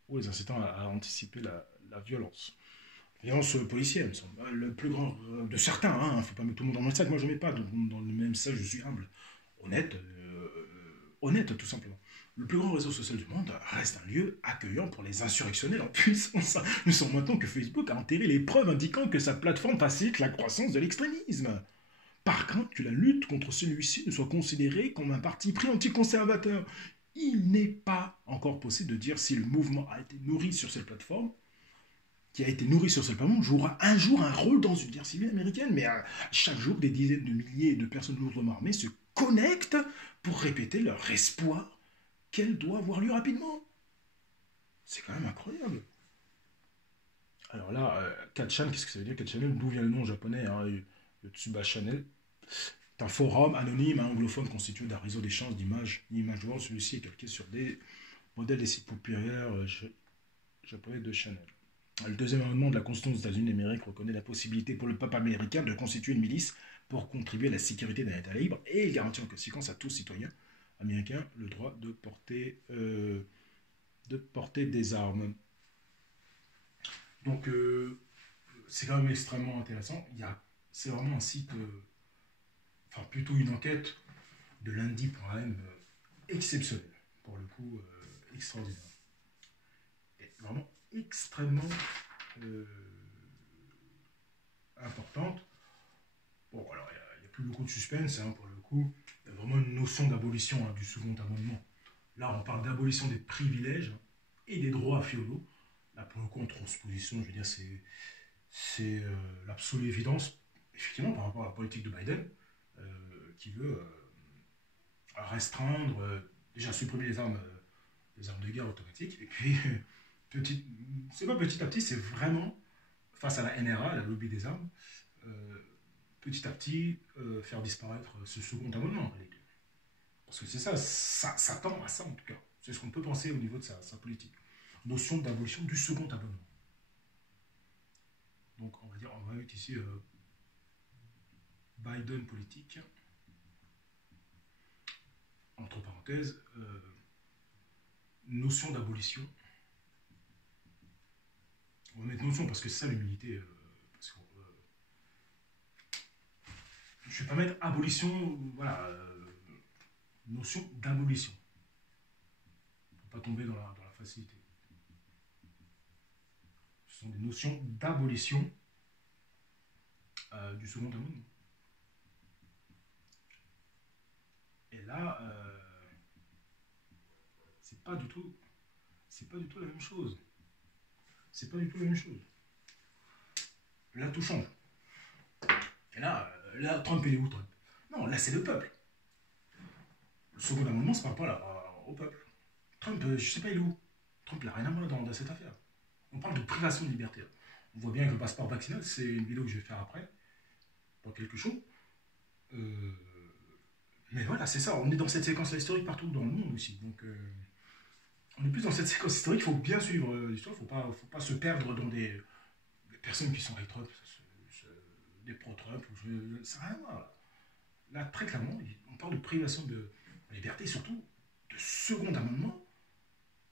ou les incitant à anticiper la violence. La violence policière, me semble. Le plus grand de certains, il ne faut pas mettre tout le monde dans le même sac. Moi, je ne mets pas dans le même sac, je suis humble. Honnête, tout simplement. le plus grand réseau social du monde reste un lieu accueillant pour les insurrectionnels en puissance. Nous savons maintenant que Facebook a enterré les preuves indiquant que sa plateforme facilite la croissance de l'extrémisme. Par crainte que la lutte contre celui-ci ne soit considérée comme un parti pris anticonservateur, il n'est pas encore possible de dire si le mouvement a été nourri sur cette plateforme, jouera un jour un rôle dans une guerre civile américaine. Mais chaque jour, des dizaines de milliers de personnes lourdement armées se connectent pour répéter leur espoir qu'elle doit avoir lieu rapidement. C'est quand même incroyable. Alors là, 4chan, qu'est-ce que ça veut dire 4channel? D'où vient le nom japonais, hein, le Tsuba Channel? C'est un forum anonyme anglophone constitué d'un réseau d'échanges d'images web. Celui-ci est calqué sur des modèles des sites populaires japonais de Channel. Le deuxième amendement de la Constitution des États-Unis d'Amérique reconnaît la possibilité pour le peuple américain de constituer une milice pour contribuer à la sécurité d'un État libre et il garantit en conséquence à tout citoyen américain le droit de porter des armes. Donc, c'est quand même extrêmement intéressant. C'est vraiment un site, enfin plutôt une enquête de lundi.m exceptionnelle, pour le coup, extraordinaire. Et vraiment extrêmement importante. Bon, alors il n'y a plus beaucoup de suspense, hein, pour le coup. Il y a vraiment une notion d'abolition, hein, du second amendement. Là, on parle d'abolition des privilèges, hein, et des droits féodaux. Là, pour le coup, en transposition, je veux dire, c'est l'absolue évidence, effectivement, par rapport à la politique de Biden, qui veut restreindre, déjà supprimer les armes de guerre automatiques, et puis, c'est pas petit à petit, c'est vraiment, face à la NRA, la lobby des armes, petit à petit, faire disparaître ce second amendement, en réalité. Parce que c'est ça, ça tend à ça, en tout cas. C'est ce qu'on peut penser au niveau de sa politique. Notion d'abolition du second amendement. Donc, on va mettre ici Biden politique, entre parenthèses, notion d'abolition. On va mettre notion parce que c'est ça l'humilité. Je ne vais pas mettre abolition, voilà, notion d'abolition. Pour ne pas tomber dans la facilité. Ce sont des notions d'abolition du second amendement. Et là, c'est pas du tout la même chose. C'est pas du tout la même chose. Là, tout change. Et là, Trump, il est où, Trump? Non, là, c'est le peuple. Le second amendement, ça ne parle pas là, au peuple. Trump, je sais pas, il est où? Trump, il n'a rien à voir dans cette affaire. On parle de privation de liberté. On voit bien que le passeport vaccinal, c'est une vidéo que je vais faire après, pour quelque chose. Mais voilà, c'est ça. On est dans cette séquence historique partout dans le monde aussi. Donc, on est plus dans cette séquence historique. Il faut bien suivre l'histoire. Il ne faut pas se perdre dans des personnes qui sont avec Trump, des pro-Trump. Ça n'a rien à voir. Là, très clairement, on parle de privation de liberté et surtout de second amendement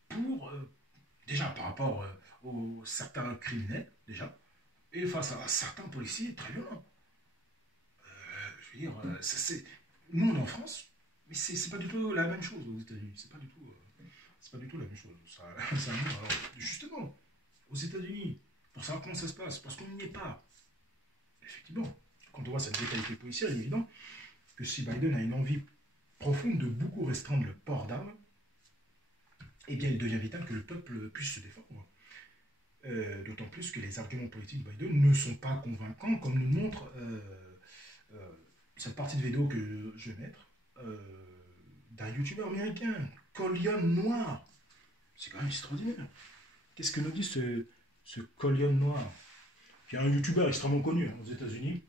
pour, déjà, par rapport aux certains criminels, déjà, et face à certains policiers très violents. Je veux dire, nous, on est en France, mais c'est pas du tout la même chose aux États-Unis. C'est pas du tout la même chose. Alors, justement, aux États-Unis, pour savoir comment ça se passe, parce qu'on n'y est pas. Effectivement, quand on voit cette brutalité policière, il est évident que si Biden a une envie profonde de beaucoup restreindre le port d'armes, eh bien, il devient vital que le peuple puisse se défendre. D'autant plus que les arguments politiques de Biden ne sont pas convaincants, comme nous montre cette partie de vidéo que je vais mettre d'un youtubeur américain, Collion Noir. C'est quand même extraordinaire. Qu'est-ce que nous dit ce Collion Noir, qui est un youtubeur extrêmement connu aux États-Unis?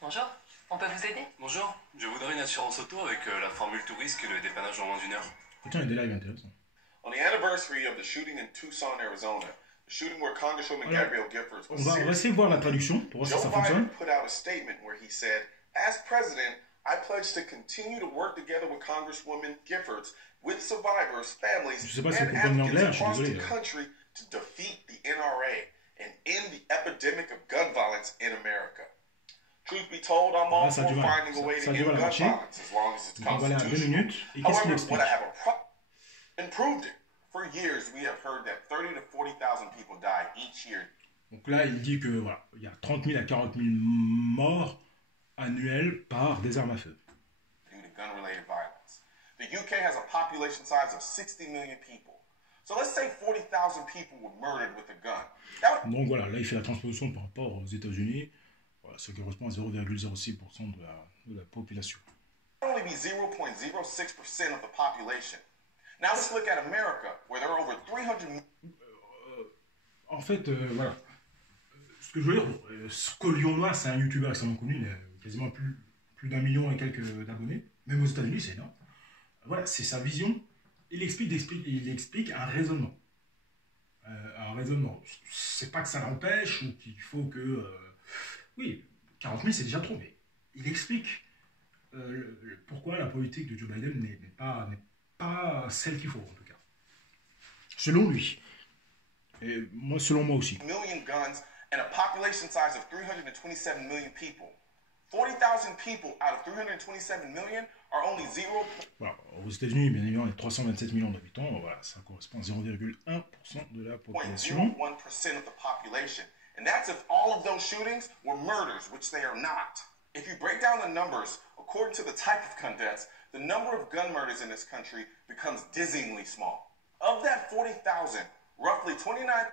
Bonjour, on peut vous aider? Bonjour, je voudrais une assurance auto avec la formule tout risque et le dépannage en moins d'une heure. Oh, tiens, il y a des lives intéressants. On the anniversary of the shooting in Tucson, Arizona, the shooting where Congresswoman Gabrielle Giffords was on va essayer de voir la traduction pour voir si ça Joe fonctionne. Biden put out a statement where he said, "As president, I pledge to continue to work together with Congresswoman Giffords, with survivors, families, Je sais pas si vous and comprenez l'anglais, advocates je suis across désolé. the country to defeat the NRA and end the epidemic of gun violence in America." Truth be told, I'm all Ah, ça a for du mal. finding a way Ça to a du end mal à gun marcher. violence as long as it's Donc voilà, 2 constitutional. minutes. Et qu'est-ce qu'il However, explique? what I have a problem improved it. For years, we have heard that 30 to 40,000 people die each year Donc là, il dit que voilà, il y a 30 000 à 40 000 morts annuels par des armes à feu. due to gun-related violence. The UK has a population size of 60 million people. So let's say 40,000 people were murdered with a gun. That would Donc voilà, là, il fait la transposition par rapport aux États-Unis, voilà, ce qui correspond à 0,06% de la population. only be 0.06% of the population. Now let's look at America, where there are over 300 million. En fait, voilà. Ce que je veux dire, Scolion Noir, c'est un YouTuber extrêmement connu, il a quasiment plus d'1 million et quelques d'abonnés. Même aux États-Unis, c'est énorme. Voilà, c'est sa vision. Il explique un raisonnement. Un raisonnement. C'est pas que ça l'empêche ou qu'il faut que. Oui, 40 000, c'est déjà trop, mais il explique pourquoi la politique de Joe Biden n'est pas celle qu'il faut, en tout cas. Selon lui. Et moi, selon moi aussi. Million guns and a population size of 327 million people. 40,000 people out of 327 million are only 0. Voilà. Aux États-Unis, bien évidemment, il y a 327 millions d'habitants. Voilà, ça correspond à 0,1% de la population. 0.01% of the population. And that's if all of those shootings were murders, which they are not. If you break down the numbers, according to the type of gun deaths, the number of gun murders in this country becomes dizzyingly small. Of that 40,000, roughly 29.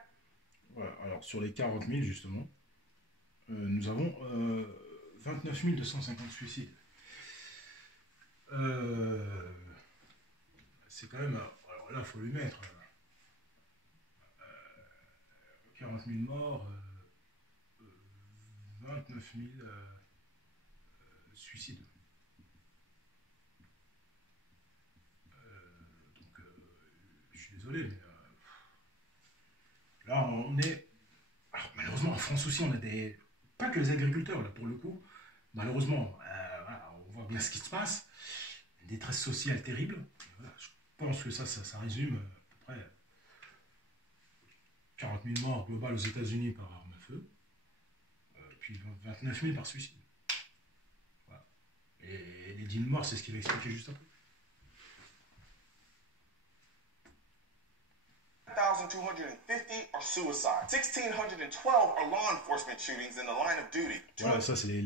Voilà, alors sur les 40 000, justement, nous avons 29 250 suicides. C'est quand même. Alors là, il faut lui mettre 40 000 morts, 29 000 suicides. Donc, je suis désolé, mais là, on est. Alors, malheureusement, en France aussi, on a des. Pas que les agriculteurs, là, pour le coup. Malheureusement, voilà, on voit bien ce qui se passe. Une détresse sociale terrible. Et voilà, je pense que ça résume à peu près 40 000 morts globales aux États-Unis par arme à feu. Puis 29 000 par suicide. Voilà. Et les 10 000 morts, c'est ce qu'il va expliquer juste après. 1,250 are suicides. 1,612 are law enforcement shootings in the line of duty. Voilà, ça c'est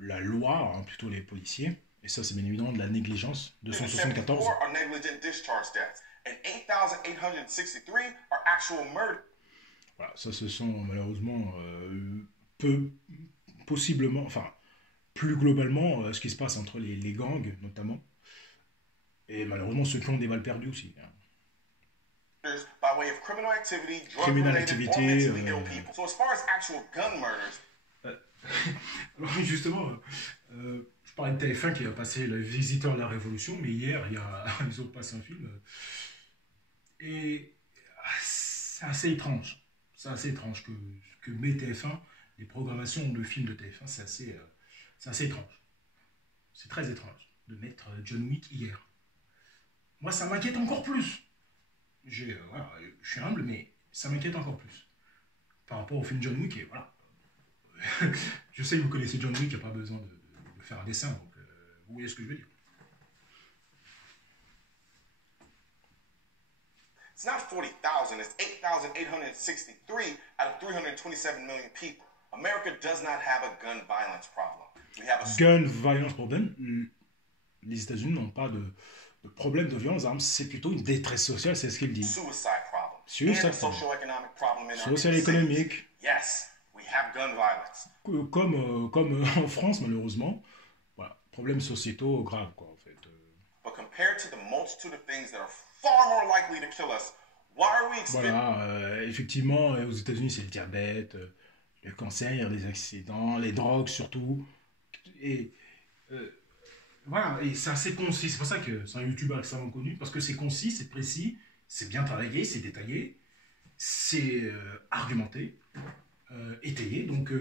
la loi, hein, plutôt les policiers. Et ça c'est bien évidemment de la négligence. 274. 274 are negligent discharge deaths. And 8,863 are actual murder. Voilà, ça ce sont malheureusement possiblement, enfin plus globalement, ce qui se passe entre les gangs notamment. Et malheureusement ceux qui ont des balles perdues aussi. Hein. By way of criminal activity, Criminal drug-related, activity, or mentally ill people. So as far as actual gun murders, alors justement, je parlais de TF1 qui a passé Le Visiteur de la Révolution, mais hier, ils ont passé un film. Et c'est assez étrange. C'est assez étrange que met TF1, les programmations de films de TF1, c'est assez étrange. C'est très étrange de mettre John Wick hier. Moi, ça m'inquiète encore plus. Voilà, je suis humble, mais ça m'inquiète encore plus. Par rapport au film John Wick, et voilà. Je sais que vous connaissez John Wick, il n'y a pas besoin de faire un dessin, donc vous voyez ce que je veux dire. it's not 40,000, it's 8,863 out of 327 million people. America does not have a gun violence problem. We have a Gun violence problem. Les États-Unis n'ont pas de problème de violence armes, c'est plutôt une détresse sociale, c'est ce qu'ils disent. suicide problem. Suicide and a socio-economic problem in our Social cities. économique. Yes, we have gun violence. Comme en France, malheureusement. Voilà, problèmes sociétaux graves, quoi, en fait. But compared to the multitude of things that are far more likely to kill us, why are we expecting Voilà, effectivement, aux États-Unis, c'est le diabète, le cancer, les accidents, les drogues surtout. Et voilà, et c'est assez concis. C'est pour ça que c'est un YouTuber extrêmement connu, parce que c'est concis, c'est précis, c'est bien travaillé, c'est détaillé, c'est argumenté, étayé. Donc,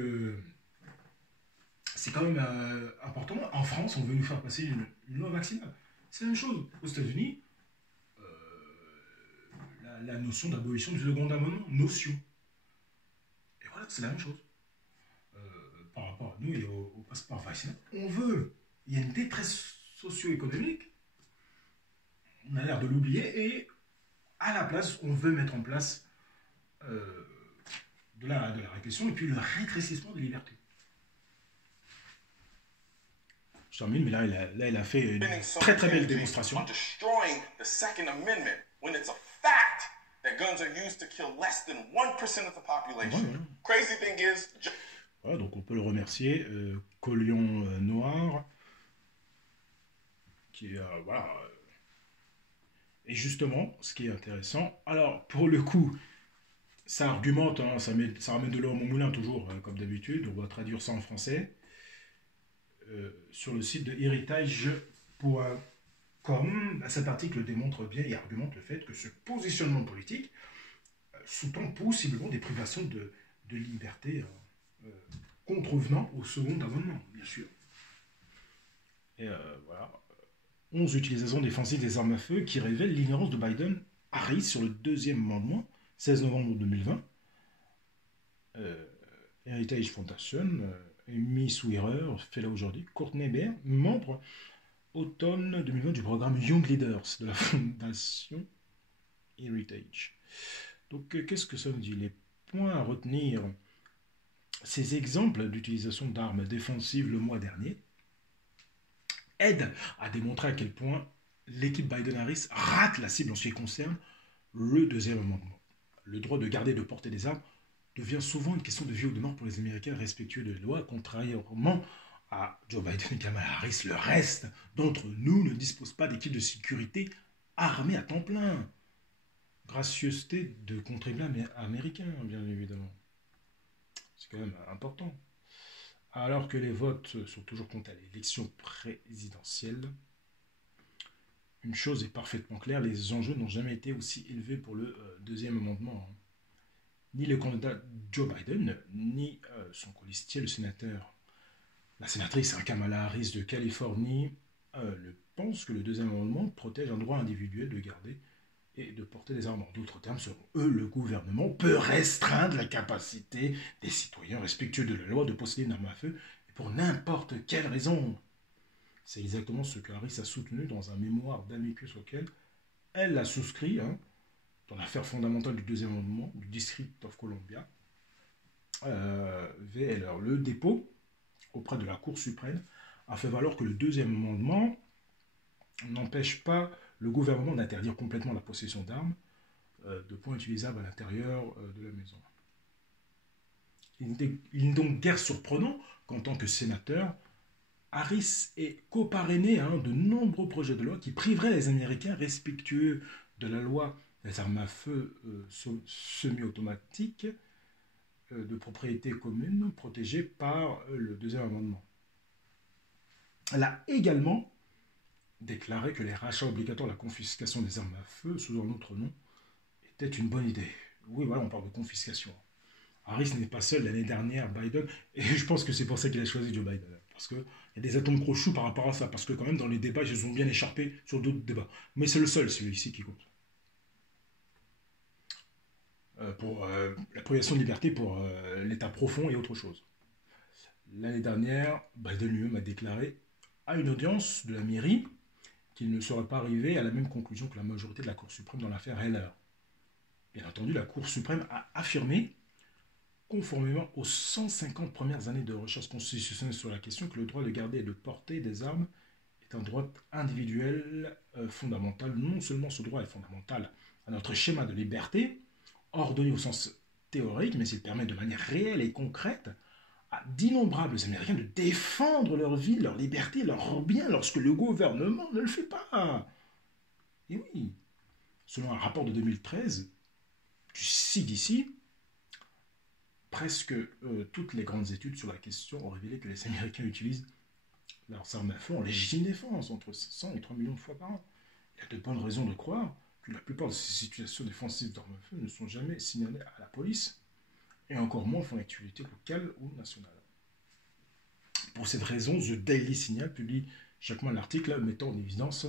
c'est quand même important. En France, on veut nous faire passer une loi vaccinale. C'est la même chose. Aux États-Unis, la notion d'abolition du second amendement, notion. Et voilà, c'est la même chose. nous et au passeport vaccinal, on veut. Il y a une détresse socio-économique. On a l'air de l'oublier et à la place, on veut mettre en place de la répression et puis le rétrécissement des libertés. Je termine, mais là, il a fait une très très belle démonstration. Destroying the Second Amendment when it's a fact that guns are used to kill less than 1% of the population. Voilà. Crazy thing is... Voilà, donc on peut le remercier, Colion Noir, qui est, voilà. Et justement, ce qui est intéressant, alors pour le coup, ça argumente, hein, ça ramène de l'eau à mon moulin toujours, comme d'habitude, on va traduire ça en français, sur le site de heritage.com, cet article démontre bien et argumente le fait que ce positionnement politique sous-tend possiblement des privations de liberté contrevenant au second amendement, bien sûr. Et voilà. 11 utilisations défensives des armes à feu qui révèlent l'ignorance de Biden-Harris sur le deuxième amendement, 16 novembre 2020. Heritage Foundation, mis sous erreur, fait là aujourd'hui. Courtney Bear, membre automne 2020 du programme Young Leaders de la fondation Heritage. Donc, qu'est-ce que ça nous dit? Les points à retenir, ces exemples d'utilisation d'armes défensives le mois dernier aident à démontrer à quel point l'équipe Biden-Harris rate la cible en ce qui concerne le deuxième amendement. Le droit de garder et de porter des armes devient souvent une question de vie ou de mort pour les Américains respectueux de la loi, contrairement à Joe Biden et Kamala Harris. Le reste d'entre nous ne dispose pas d'équipe de sécurité armée à temps plein. Gracieuseté de contribuables américains, bien évidemment. C'est quand même important. Alors que les votes sont toujours comptés à l'élection présidentielle, une chose est parfaitement claire, les enjeux n'ont jamais été aussi élevés pour le deuxième amendement. Ni le candidat Joe Biden, ni son colistier, la sénatrice Kamala Harris de Californie, pensent que le deuxième amendement protège un droit individuel de garder et de porter des armes. En d'autres termes, selon eux, le gouvernement peut restreindre la capacité des citoyens respectueux de la loi de posséder une arme à feu et pour n'importe quelle raison. C'est exactement ce que Harris a soutenu dans un mémoire d'amicus auquel elle a souscrit dans l'affaire fondamentale du deuxième amendement du District of Columbia. VLR. Le dépôt auprès de la Cour suprême a fait valoir que le deuxième amendement n'empêche pas le gouvernement d'interdire complètement la possession d'armes de points utilisables à l'intérieur de la maison. Il n'est donc guère surprenant qu'en tant que sénateur, Harris ait coparrainé de nombreux projets de loi qui priveraient les Américains respectueux de la loi des armes à feu semi-automatiques de propriété commune protégées par le deuxième amendement. Elle a également déclaré que les rachats obligatoires, la confiscation des armes à feu sous un autre nom, était une bonne idée. Oui, voilà, on parle de confiscation. Harris n'est pas seul. L'année dernière, Biden, et je pense que c'est pour ça qu'il a choisi Joe Biden, parce qu'il y a des atomes crochus par rapport à ça, parce que quand même, dans les débats, ils ont bien écharpé sur d'autres débats. Mais c'est le seul, celui-ci, qui compte. Pour la privation de liberté, pour l'état profond et autre chose. L'année dernière, Biden lui-même a déclaré à une audience de la mairie qu'il ne serait pas arrivé à la même conclusion que la majorité de la Cour suprême dans l'affaire Heller. Bien entendu, la Cour suprême a affirmé, conformément aux 150 premières années de recherche constitutionnelle sur la question, que le droit de garder et de porter des armes est un droit individuel fondamental. Non seulement ce droit est fondamental à notre schéma de liberté, ordonné au sens théorique, mais il permet de manière réelle et concrète à d'innombrables Américains de défendre leur vie, leur liberté, leurs biens lorsque le gouvernement ne le fait pas. Et oui, selon un rapport de 2013 du CDC, presque toutes les grandes études sur la question ont révélé que les Américains utilisent leurs armes à feu en légitime défense entre 100 et 3 millions de fois par an. Il y a de bonnes raisons de croire que la plupart de ces situations défensives d'armes à feu ne sont jamais signalées à la police, et encore moins font l'actualité locale ou nationale. Pour cette raison, The Daily Signal publie chaque mois un article mettant en évidence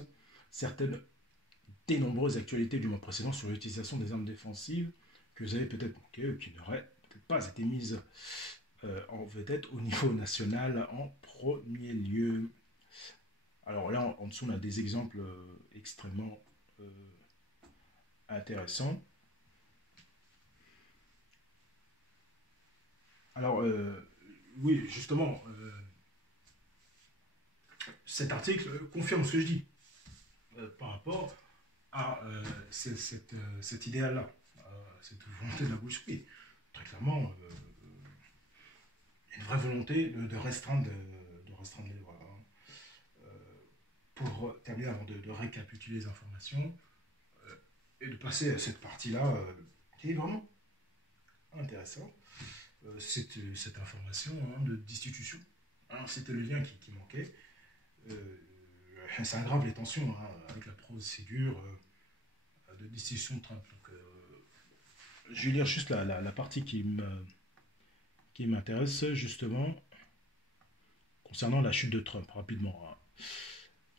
certaines des nombreuses actualités du mois précédent sur l'utilisation des armes défensives que vous avez peut-être manquées ou qui n'auraient peut-être pas été mises en vedette au niveau national en premier lieu. Alors là, en dessous, on a des exemples extrêmement intéressants. Alors, oui, justement, cet article confirme ce que je dis par rapport à cet idéal-là, cette volonté de la Bolchevique. Très clairement, une vraie volonté de restreindre les lois. Pour terminer, avant de récapituler les informations et de passer à cette partie-là qui est vraiment intéressante, cette information de destitution. C'était le lien qui manquait. Ça aggrave les tensions avec la procédure de destitution de Trump. Donc, je vais lire juste la partie qui m'intéresse justement concernant la chute de Trump, rapidement.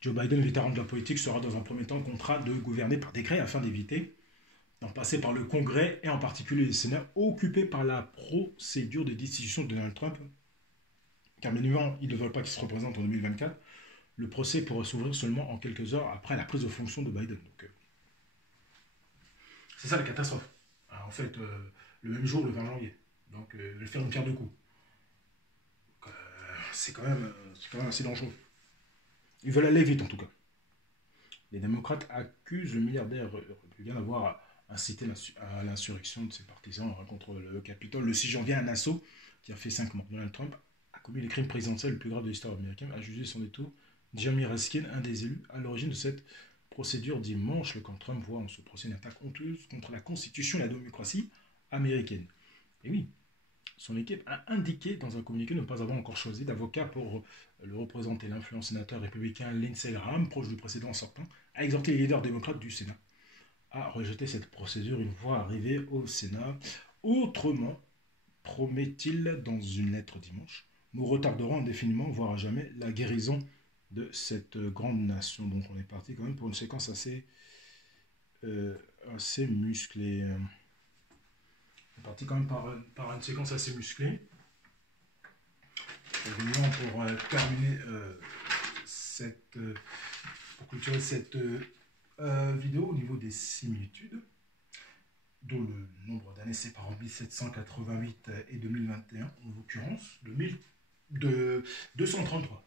Joe Biden, vétéran de la politique, sera dans un premier temps contraint de gouverner par décret afin d'éviter d'en passer par le Congrès et en particulier le Sénat, occupé par la procédure de destitution de Donald Trump. Car bien évidemment, ils ne veulent pas qu'il se représente en 2024. Le procès pourrait s'ouvrir seulement en quelques heures après la prise de fonction de Biden. Donc, c'est ça la catastrophe. Alors, en fait, le même jour, le 20 janvier. Donc, le faire une pierre deux coups. Donc, c'est quand même assez dangereux. Ils veulent aller vite, en tout cas. Les démocrates accusent le milliardaire républicain d'avoir incité à l'insurrection de ses partisans contre le Capitole. Le 6 janvier, un assaut qui a fait 5 morts. Donald Trump a commis les crimes présidentiels le plus grave de l'histoire américaine, a jugé son détour Jamie Raskin, un des élus à l'origine de cette procédure dimanche. Le camp Trump voit en ce procès une attaque honteuse contre la Constitution et la démocratie américaine. Et oui, son équipe a indiqué dans un communiqué ne pas avoir encore choisi d'avocat pour le représenter. L'influent sénateur républicain Lindsey Graham, proche du précédent sortant, a exhorté les leaders démocrates du Sénat à rejeter cette procédure une fois arrivé au Sénat. Autrement, promet-il dans une lettre dimanche, nous retarderons indéfiniment, voire à jamais, la guérison de cette grande nation. Donc on est parti quand même pour une séquence assez musclée. On est parti quand même par une séquence assez musclée. Évidemment, pour terminer pour clôturer cette vidéo au niveau des similitudes, dont le nombre d'années séparant 1788 et 2021, en l'occurrence, de 233.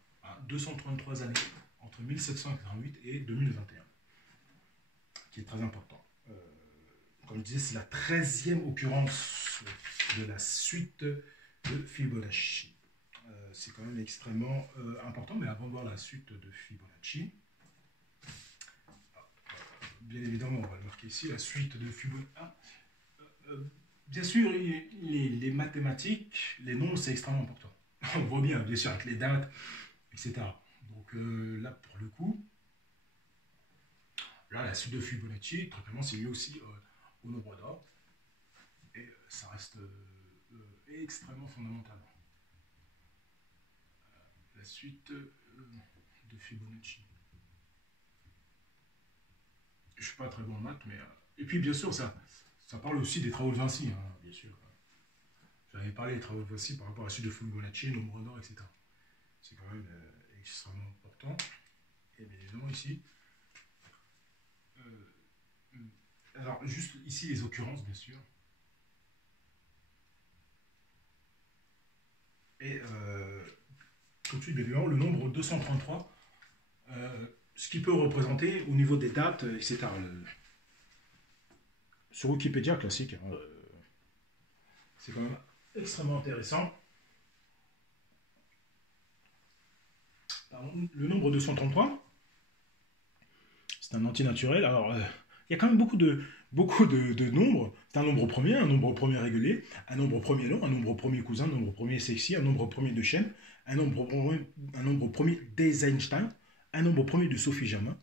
233 années entre 1788 et 2021, qui est très important. Comme je disais, c'est la 13e occurrence de la suite de Fibonacci. C'est quand même extrêmement important, mais avant de voir la suite de Fibonacci, bien évidemment, on va le marquer ici, la suite de Fibonacci. Bien sûr, les mathématiques, les nombres, c'est extrêmement important. On voit bien sûr, avec les dates, etc. Donc là, pour le coup, là, la suite de Fibonacci, très clairement, c'est lié aussi au nombre d'or. Et ça reste extrêmement fondamental. La suite de Fibonacci. Je ne suis pas très bon en maths, mais... et puis, bien sûr, ça parle aussi des travaux de Vinci, hein, bien sûr. J'avais parlé des travaux de Vinci par rapport à la suite de Fibonacci, nombre d'or, etc. C'est quand même extrêmement important. Et bien évidemment, ici... alors, juste ici, les occurrences, bien sûr. Et tout de suite, bien évidemment, le nombre 233, ce qui peut représenter au niveau des dates, etc. Sur Wikipédia, classique, hein, c'est quand même extrêmement intéressant. Pardon, le nombre 233, c'est un antinaturel. Alors, il y a quand même beaucoup de nombres. C'est un nombre premier régulier, un nombre premier long, un nombre premier cousin, un nombre premier sexy, un nombre premier de Shen, un nombre premier d'Eisenstein, un nombre premier de Sophie Germain.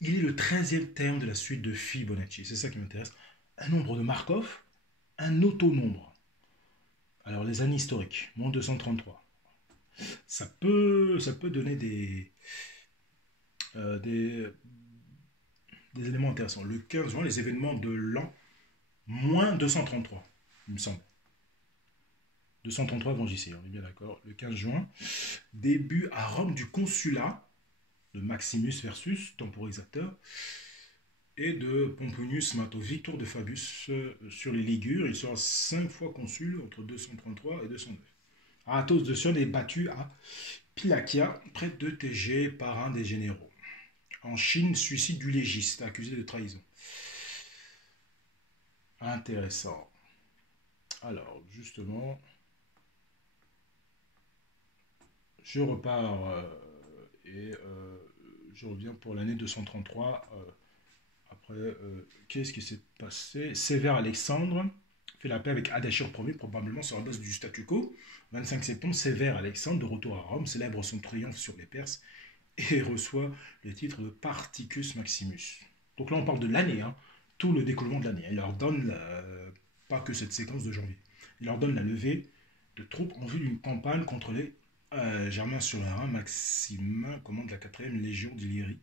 Il est le 13e terme de la suite de Fibonacci. C'est ça qui m'intéresse. Un nombre de Markov, un autonombre. Alors, les années historiques, moins 233. Ça peut donner des éléments intéressants. Le 15 juin, les événements de l'an, moins 233, il me semble. 233 avant JC, on est bien d'accord. Le 15 juin, début à Rome du consulat de Maximus Versus, temporisateur, et de Pomponius Mato, victoire de Fabius sur les Ligures. Il sera 5 fois consul entre 233 et 209. Aratos de Sion est battu à Pilakia, près de TG, par un des généraux. En Chine, suicide du légiste, accusé de trahison. Intéressant. Alors, justement, je repars et je reviens pour l'année 233. Après, qu'est-ce qui s'est passé? Sévère Alexandre fait la paix avec Ardashir Ier, probablement sur la base du statu quo. 25 septembre, Sévère Alexandre, de retour à Rome, célèbre son triomphe sur les Perses et reçoit le titre de Particus Maximus. Donc là, on parle de l'année, hein, tout le découlement de l'année. Il leur donne, pas que cette séquence de janvier, il leur donne la levée de troupes en vue d'une campagne contre les Germains sur le Rhin. Maximin commande la 4e légion d'Illyrie.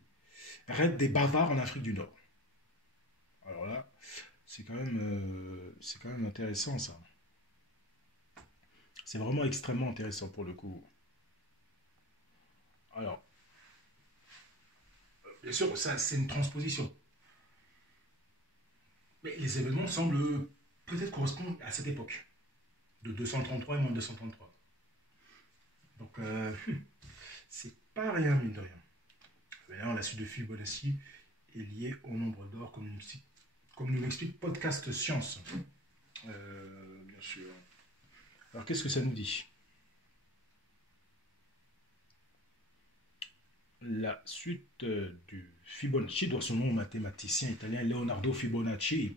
Raid des Bavards en Afrique du Nord. Alors là, c'est quand même intéressant ça. C'est vraiment extrêmement intéressant pour le coup. Alors, bien sûr, ça c'est une transposition. Mais les événements semblent peut-être correspondre à cette époque, de 233 et moins de 233. Donc, c'est pas rien, mine de rien. D'ailleurs, la suite de Fibonacci est liée au nombre d'or, comme nous l'explique Podcast Science. Bien sûr. Alors, qu'est-ce que ça nous dit? La suite du Fibonacci doit son nom au mathématicien italien Leonardo Fibonacci,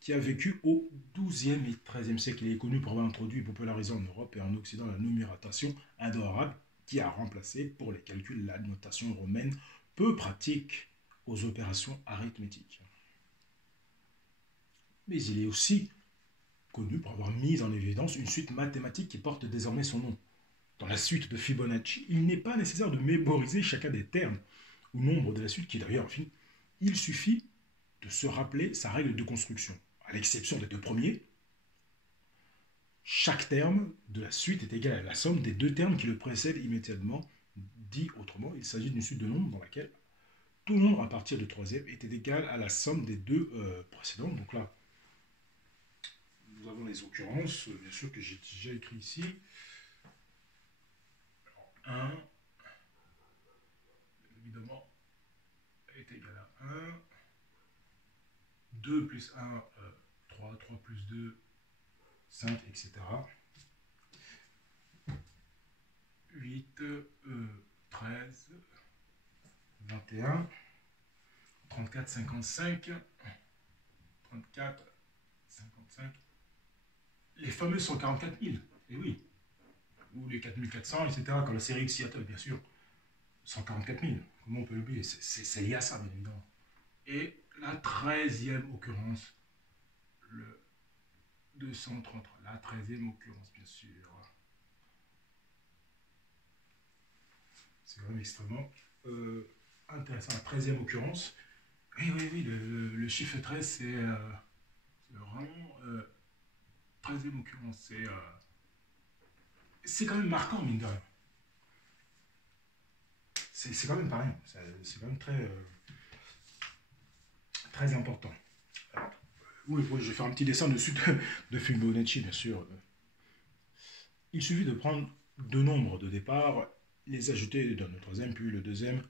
qui a vécu au XIIe et XIIIe siècle. Il est connu pour avoir introduit et popularisé en Europe et en Occident la numératation indo-arabe, qui a remplacé pour les calculs la notation romaine, peu pratique aux opérations arithmétiques. Mais il est aussi connu pour avoir mis en évidence une suite mathématique qui porte désormais son nom. Dans la suite de Fibonacci, il n'est pas nécessaire de mémoriser chacun des termes ou nombres de la suite, qui est d'ailleurs infini. Il suffit de se rappeler sa règle de construction. À l'exception des deux premiers, chaque terme de la suite est égal à la somme des deux termes qui le précèdent immédiatement. Dit autrement, il s'agit d'une suite de nombres dans laquelle tout nombre à partir du troisième était égal à la somme des deux précédents. Donc là, nous avons les occurrences, bien sûr, que j'ai déjà écrit ici. Alors, 1, évidemment, est égal à 1. 2 plus 1, 3, 3 plus 2, 5, etc. 8, 13, 21, 34, 55, 34, 55, les fameux 144 000, et oui, ou les 4400, etc., quand la série Seattle, bien sûr, 144 000, comment on peut l'oublier? C'est lié à ça, bien évidemment. Et la 13e occurrence, le 233, la 13e occurrence, bien sûr. C'est quand même extrêmement intéressant. La 13e occurrence, oui, le chiffre 13, c'est vraiment 13e occurrence. C'est quand même marquant, mine de rien. C'est quand même pareil. C'est quand même très important. Alors, oui, je vais faire un petit dessin dessus de Fibonacci, bien sûr. Il suffit de prendre deux nombres de départ, les ajouter dans le troisième, puis le deuxième,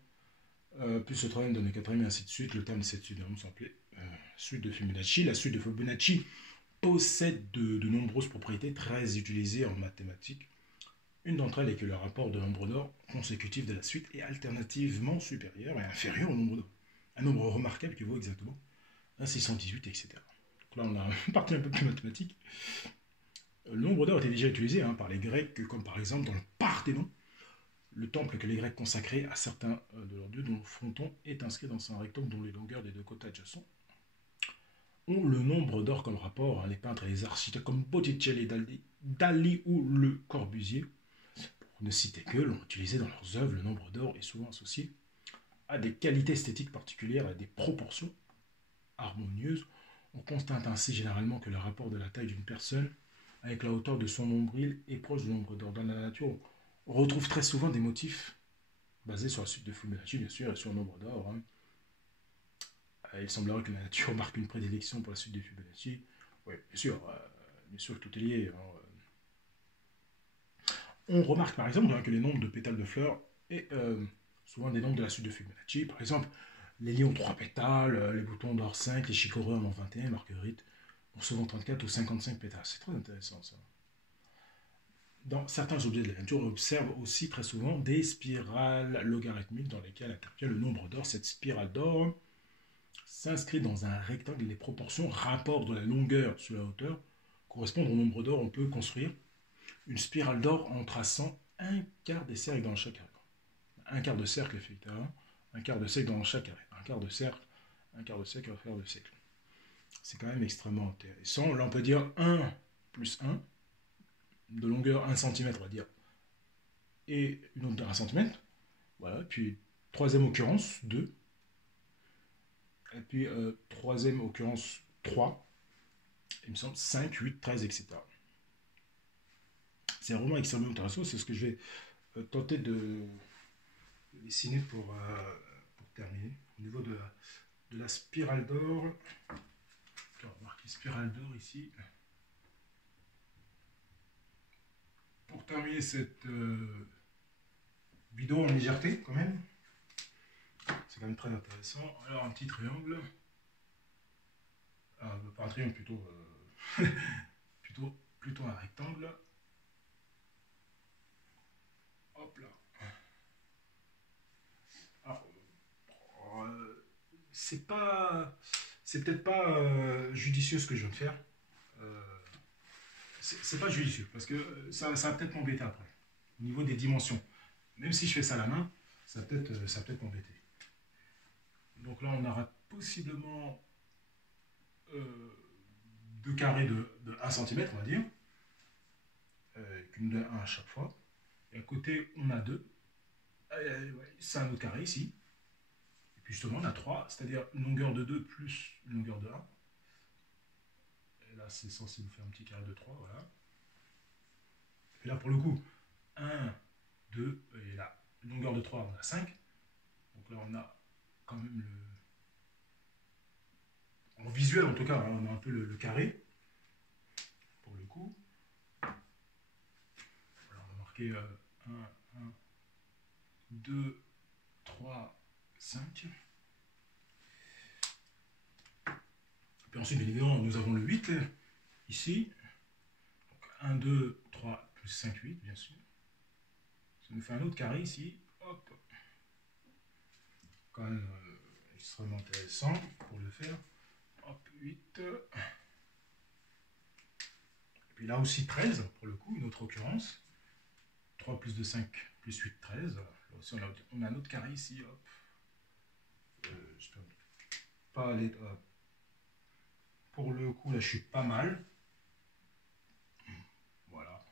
plus le troisième donne le quatrième, et ainsi de suite. Le terme de cette suite s'appelait suite de Fibonacci. La suite de Fibonacci possède de nombreuses propriétés très utilisées en mathématiques. Une d'entre elles est que le rapport de nombre d'or consécutif de la suite est alternativement supérieur et inférieur au nombre d'or. Un nombre remarquable qui vaut exactement un 618, etc. Donc là, on a une partie un peu plus mathématique. Le nombre d'or était déjà utilisé par les Grecs, comme par exemple dans le Parthénon, le temple que les Grecs consacraient à certains de leurs dieux, dont le fronton est inscrit dans un rectangle dont les longueurs des deux côtés adjacents ont le nombre d'or comme rapport. Les peintres et les architectes comme Botticelli, Dali ou Le Corbusier, pour ne citer que, l'ont utilisé dans leurs œuvres. Le nombre d'or est souvent associé à des qualités esthétiques particulières, à des proportions harmonieuses. On constate ainsi généralement que le rapport de la taille d'une personne avec la hauteur de son nombril est proche du nombre d'or. Dans la nature, on retrouve très souvent des motifs basés sur la suite de Fibonacci, bien sûr, et sur le nombre d'or. Hein. Il semblerait que la nature marque une prédilection pour la suite de Fibonacci. Oui, bien sûr que tout est lié. Hein. On remarque par exemple que les nombres de pétales de fleurs est souvent des nombres de la suite de Fibonacci. Par exemple, les lions ont 3 pétales, les boutons d'or 5, les chicorées en ont 21, marguerites ont souvent 34 ou 55 pétales. C'est très intéressant ça. Dans certains objets de la nature, on observe aussi très souvent des spirales logarithmiques dans lesquelles intervient le nombre d'or. Cette spirale d'or s'inscrit dans un rectangle. Les proportions rapport de la longueur sur la hauteur correspondent au nombre d'or. On peut construire une spirale d'or en traçant un quart des cercles dans chaque carré. Un quart de cercle, effectivement. Un quart de cercle dans chaque carré. Un quart de cercle à faire de cercle. C'est quand même extrêmement intéressant. Là, on peut dire 1 plus 1, de longueur 1 cm, on va dire, et une autre de 1 cm. Voilà. Puis, troisième occurrence, 2. Et puis, troisième occurrence, 3. Il me semble 5, 8, 13, etc. C'est vraiment extrêmement intéressant. C'est ce que je vais tenter de dessiner pour terminer. Au niveau de la spirale d'or, on va marquer spirale d'or ici. Pour terminer cette vidéo en légèreté, quand même. C'est quand même très intéressant. Alors, un petit triangle. Pas un triangle, plutôt, plutôt un rectangle. Hop là. Alors, c'est peut-être pas judicieux ce que je viens de faire. C'est pas judicieux parce que ça va peut-être m'embêter après. Au niveau des dimensions. Même si je fais ça à la main, ça va peut-être m'embêter. Donc là, on aura possiblement 2 carrés de 1 cm, on va dire. Une de 1 à chaque fois. Et à côté, on a 2. C'est un autre carré ici. Et puis justement, on a 3, c'est-à-dire une longueur de 2 plus une longueur de 1. Et là, c'est censé nous faire un petit carré de 3, voilà. Et là, pour le coup, 1, 2, et là, une longueur de 3, on a 5. Donc là, on a quand même en visuel, en tout cas, on a un peu le carré, pour le coup. Voilà, on va marquer 1, 1, 2, 3, 5. Puis ensuite, bien évidemment, nous avons le 8 ici. Donc 1, 2, 3, plus 5, 8, bien sûr. Ça nous fait un autre carré ici. Hop. Quand même extrêmement intéressant pour le faire. Hop, 8. Et puis là aussi 13, pour le coup, une autre occurrence. 3 plus 2, 5, plus 8, 13. Là aussi, on a un autre carré ici. Hop. J'espère pas aller... Pour le coup, là, je suis pas mal. Voilà.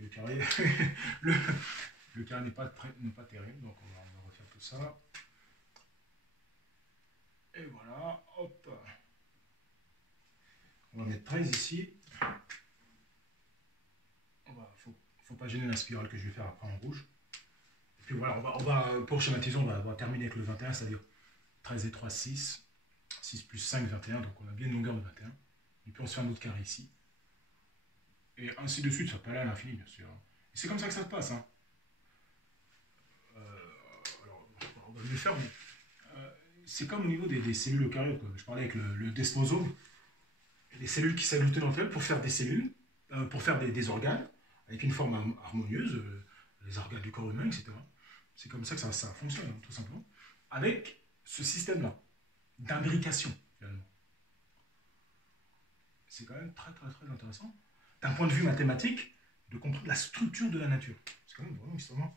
Le carré, le carré n'est pas terrible, donc on va refaire tout ça. Et voilà, hop. On va mettre 13 ici. Faut pas gêner la spirale que je vais faire après en rouge. Et puis voilà, on va pour schématiser, on va terminer avec le 21, c'est-à-dire 13 et 3, 6. 6 plus 5, 21, donc on a bien une longueur de 21. Et puis on se fait un autre carré ici. Et ainsi de suite, ça peut aller à l'infini, bien sûr. Et c'est comme ça que ça se passe. Hein. Alors, on va le faire, mais c'est comme au niveau des cellules eucaryotes. Je parlais avec le desmosome. Les cellules qui s'agglutinaient entre elles pour faire des cellules, pour faire des organes, avec une forme harmonieuse, les organes du corps humain, etc. C'est comme ça que ça fonctionne, hein, tout simplement. Avec ce système-là d'imbrication, finalement. C'est quand même très, très, très intéressant. D'un point de vue mathématique, de comprendre la structure de la nature. C'est quand même vraiment extrêmement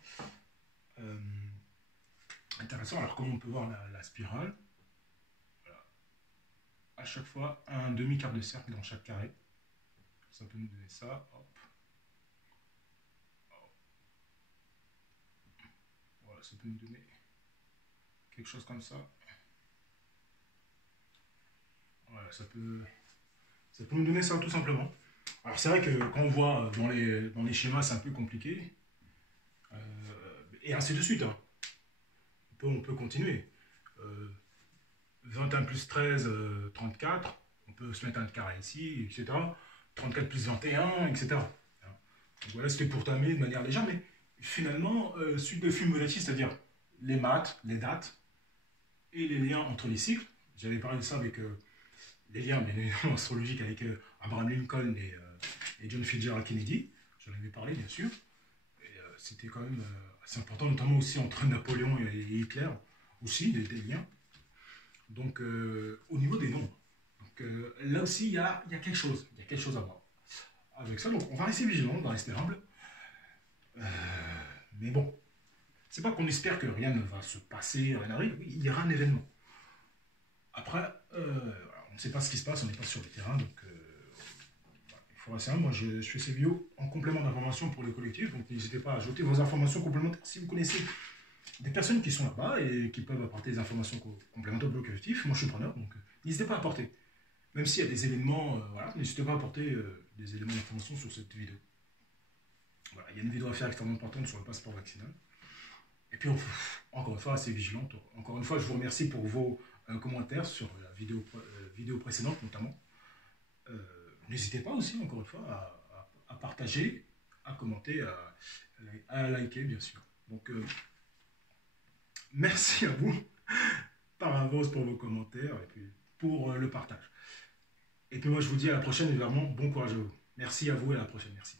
intéressant. Alors, comme on peut voir la spirale, voilà. À chaque fois, un demi-quart de cercle dans chaque carré. Ça peut nous donner ça. Hop. Voilà, ça peut nous donner quelque chose comme ça. Voilà, ça peut C'est pour nous donner ça tout simplement. Alors c'est vrai que quand on voit dans les schémas, c'est un peu compliqué. Et ainsi de suite. Hein. On peut continuer. 21 plus 13, 34. On peut se mettre un carré ici, etc. 34 plus 21, etc. Donc voilà, c'était pour terminer de manière légère, mais finalement, suite de Fibonacci, c'est-à-dire les maths, les dates et les liens entre les cycles. J'avais parlé de ça avec les liens, bien évidemment, astrologiques avec Abraham Lincoln et John Fitzgerald Kennedy. J'en avais parlé, bien sûr. Et c'était quand même assez important, notamment aussi entre Napoléon et Hitler, aussi, des liens. Donc, au niveau des nombres. Donc, là aussi, il y a quelque chose. Il y a quelque chose à voir avec ça. Donc, on va rester vigilant, on va rester humble. Mais bon, c'est pas qu'on espère que rien ne va se passer, rien n'arrive. Oui, il y aura un événement. Après, on ne sait pas ce qui se passe, on n'est pas sur le terrain, donc il faut rester humble. Moi, je fais ces vidéos en complément d'informations pour les collectifs, donc n'hésitez pas à ajouter vos informations complémentaires si vous connaissez des personnes qui sont là-bas et qui peuvent apporter des informations complémentaires au bloc collectif. Moi, je suis preneur, donc n'hésitez pas à apporter. Même s'il y a des événements, voilà, n'hésitez pas à apporter des éléments d'information sur cette vidéo. Voilà, il y a une vidéo à faire extrêmement importante sur le passeport vaccinal. Et puis, encore une fois, assez vigilante. Encore une fois, je vous remercie pour vos commentaires sur la vidéo précédente, notamment. N'hésitez pas aussi, encore une fois, à partager, à commenter, à liker, bien sûr. Donc, merci à vous par avance pour vos commentaires et puis pour le partage. Et puis moi, je vous dis à la prochaine, évidemment, bon courage à vous. Merci à vous et à la prochaine. Merci.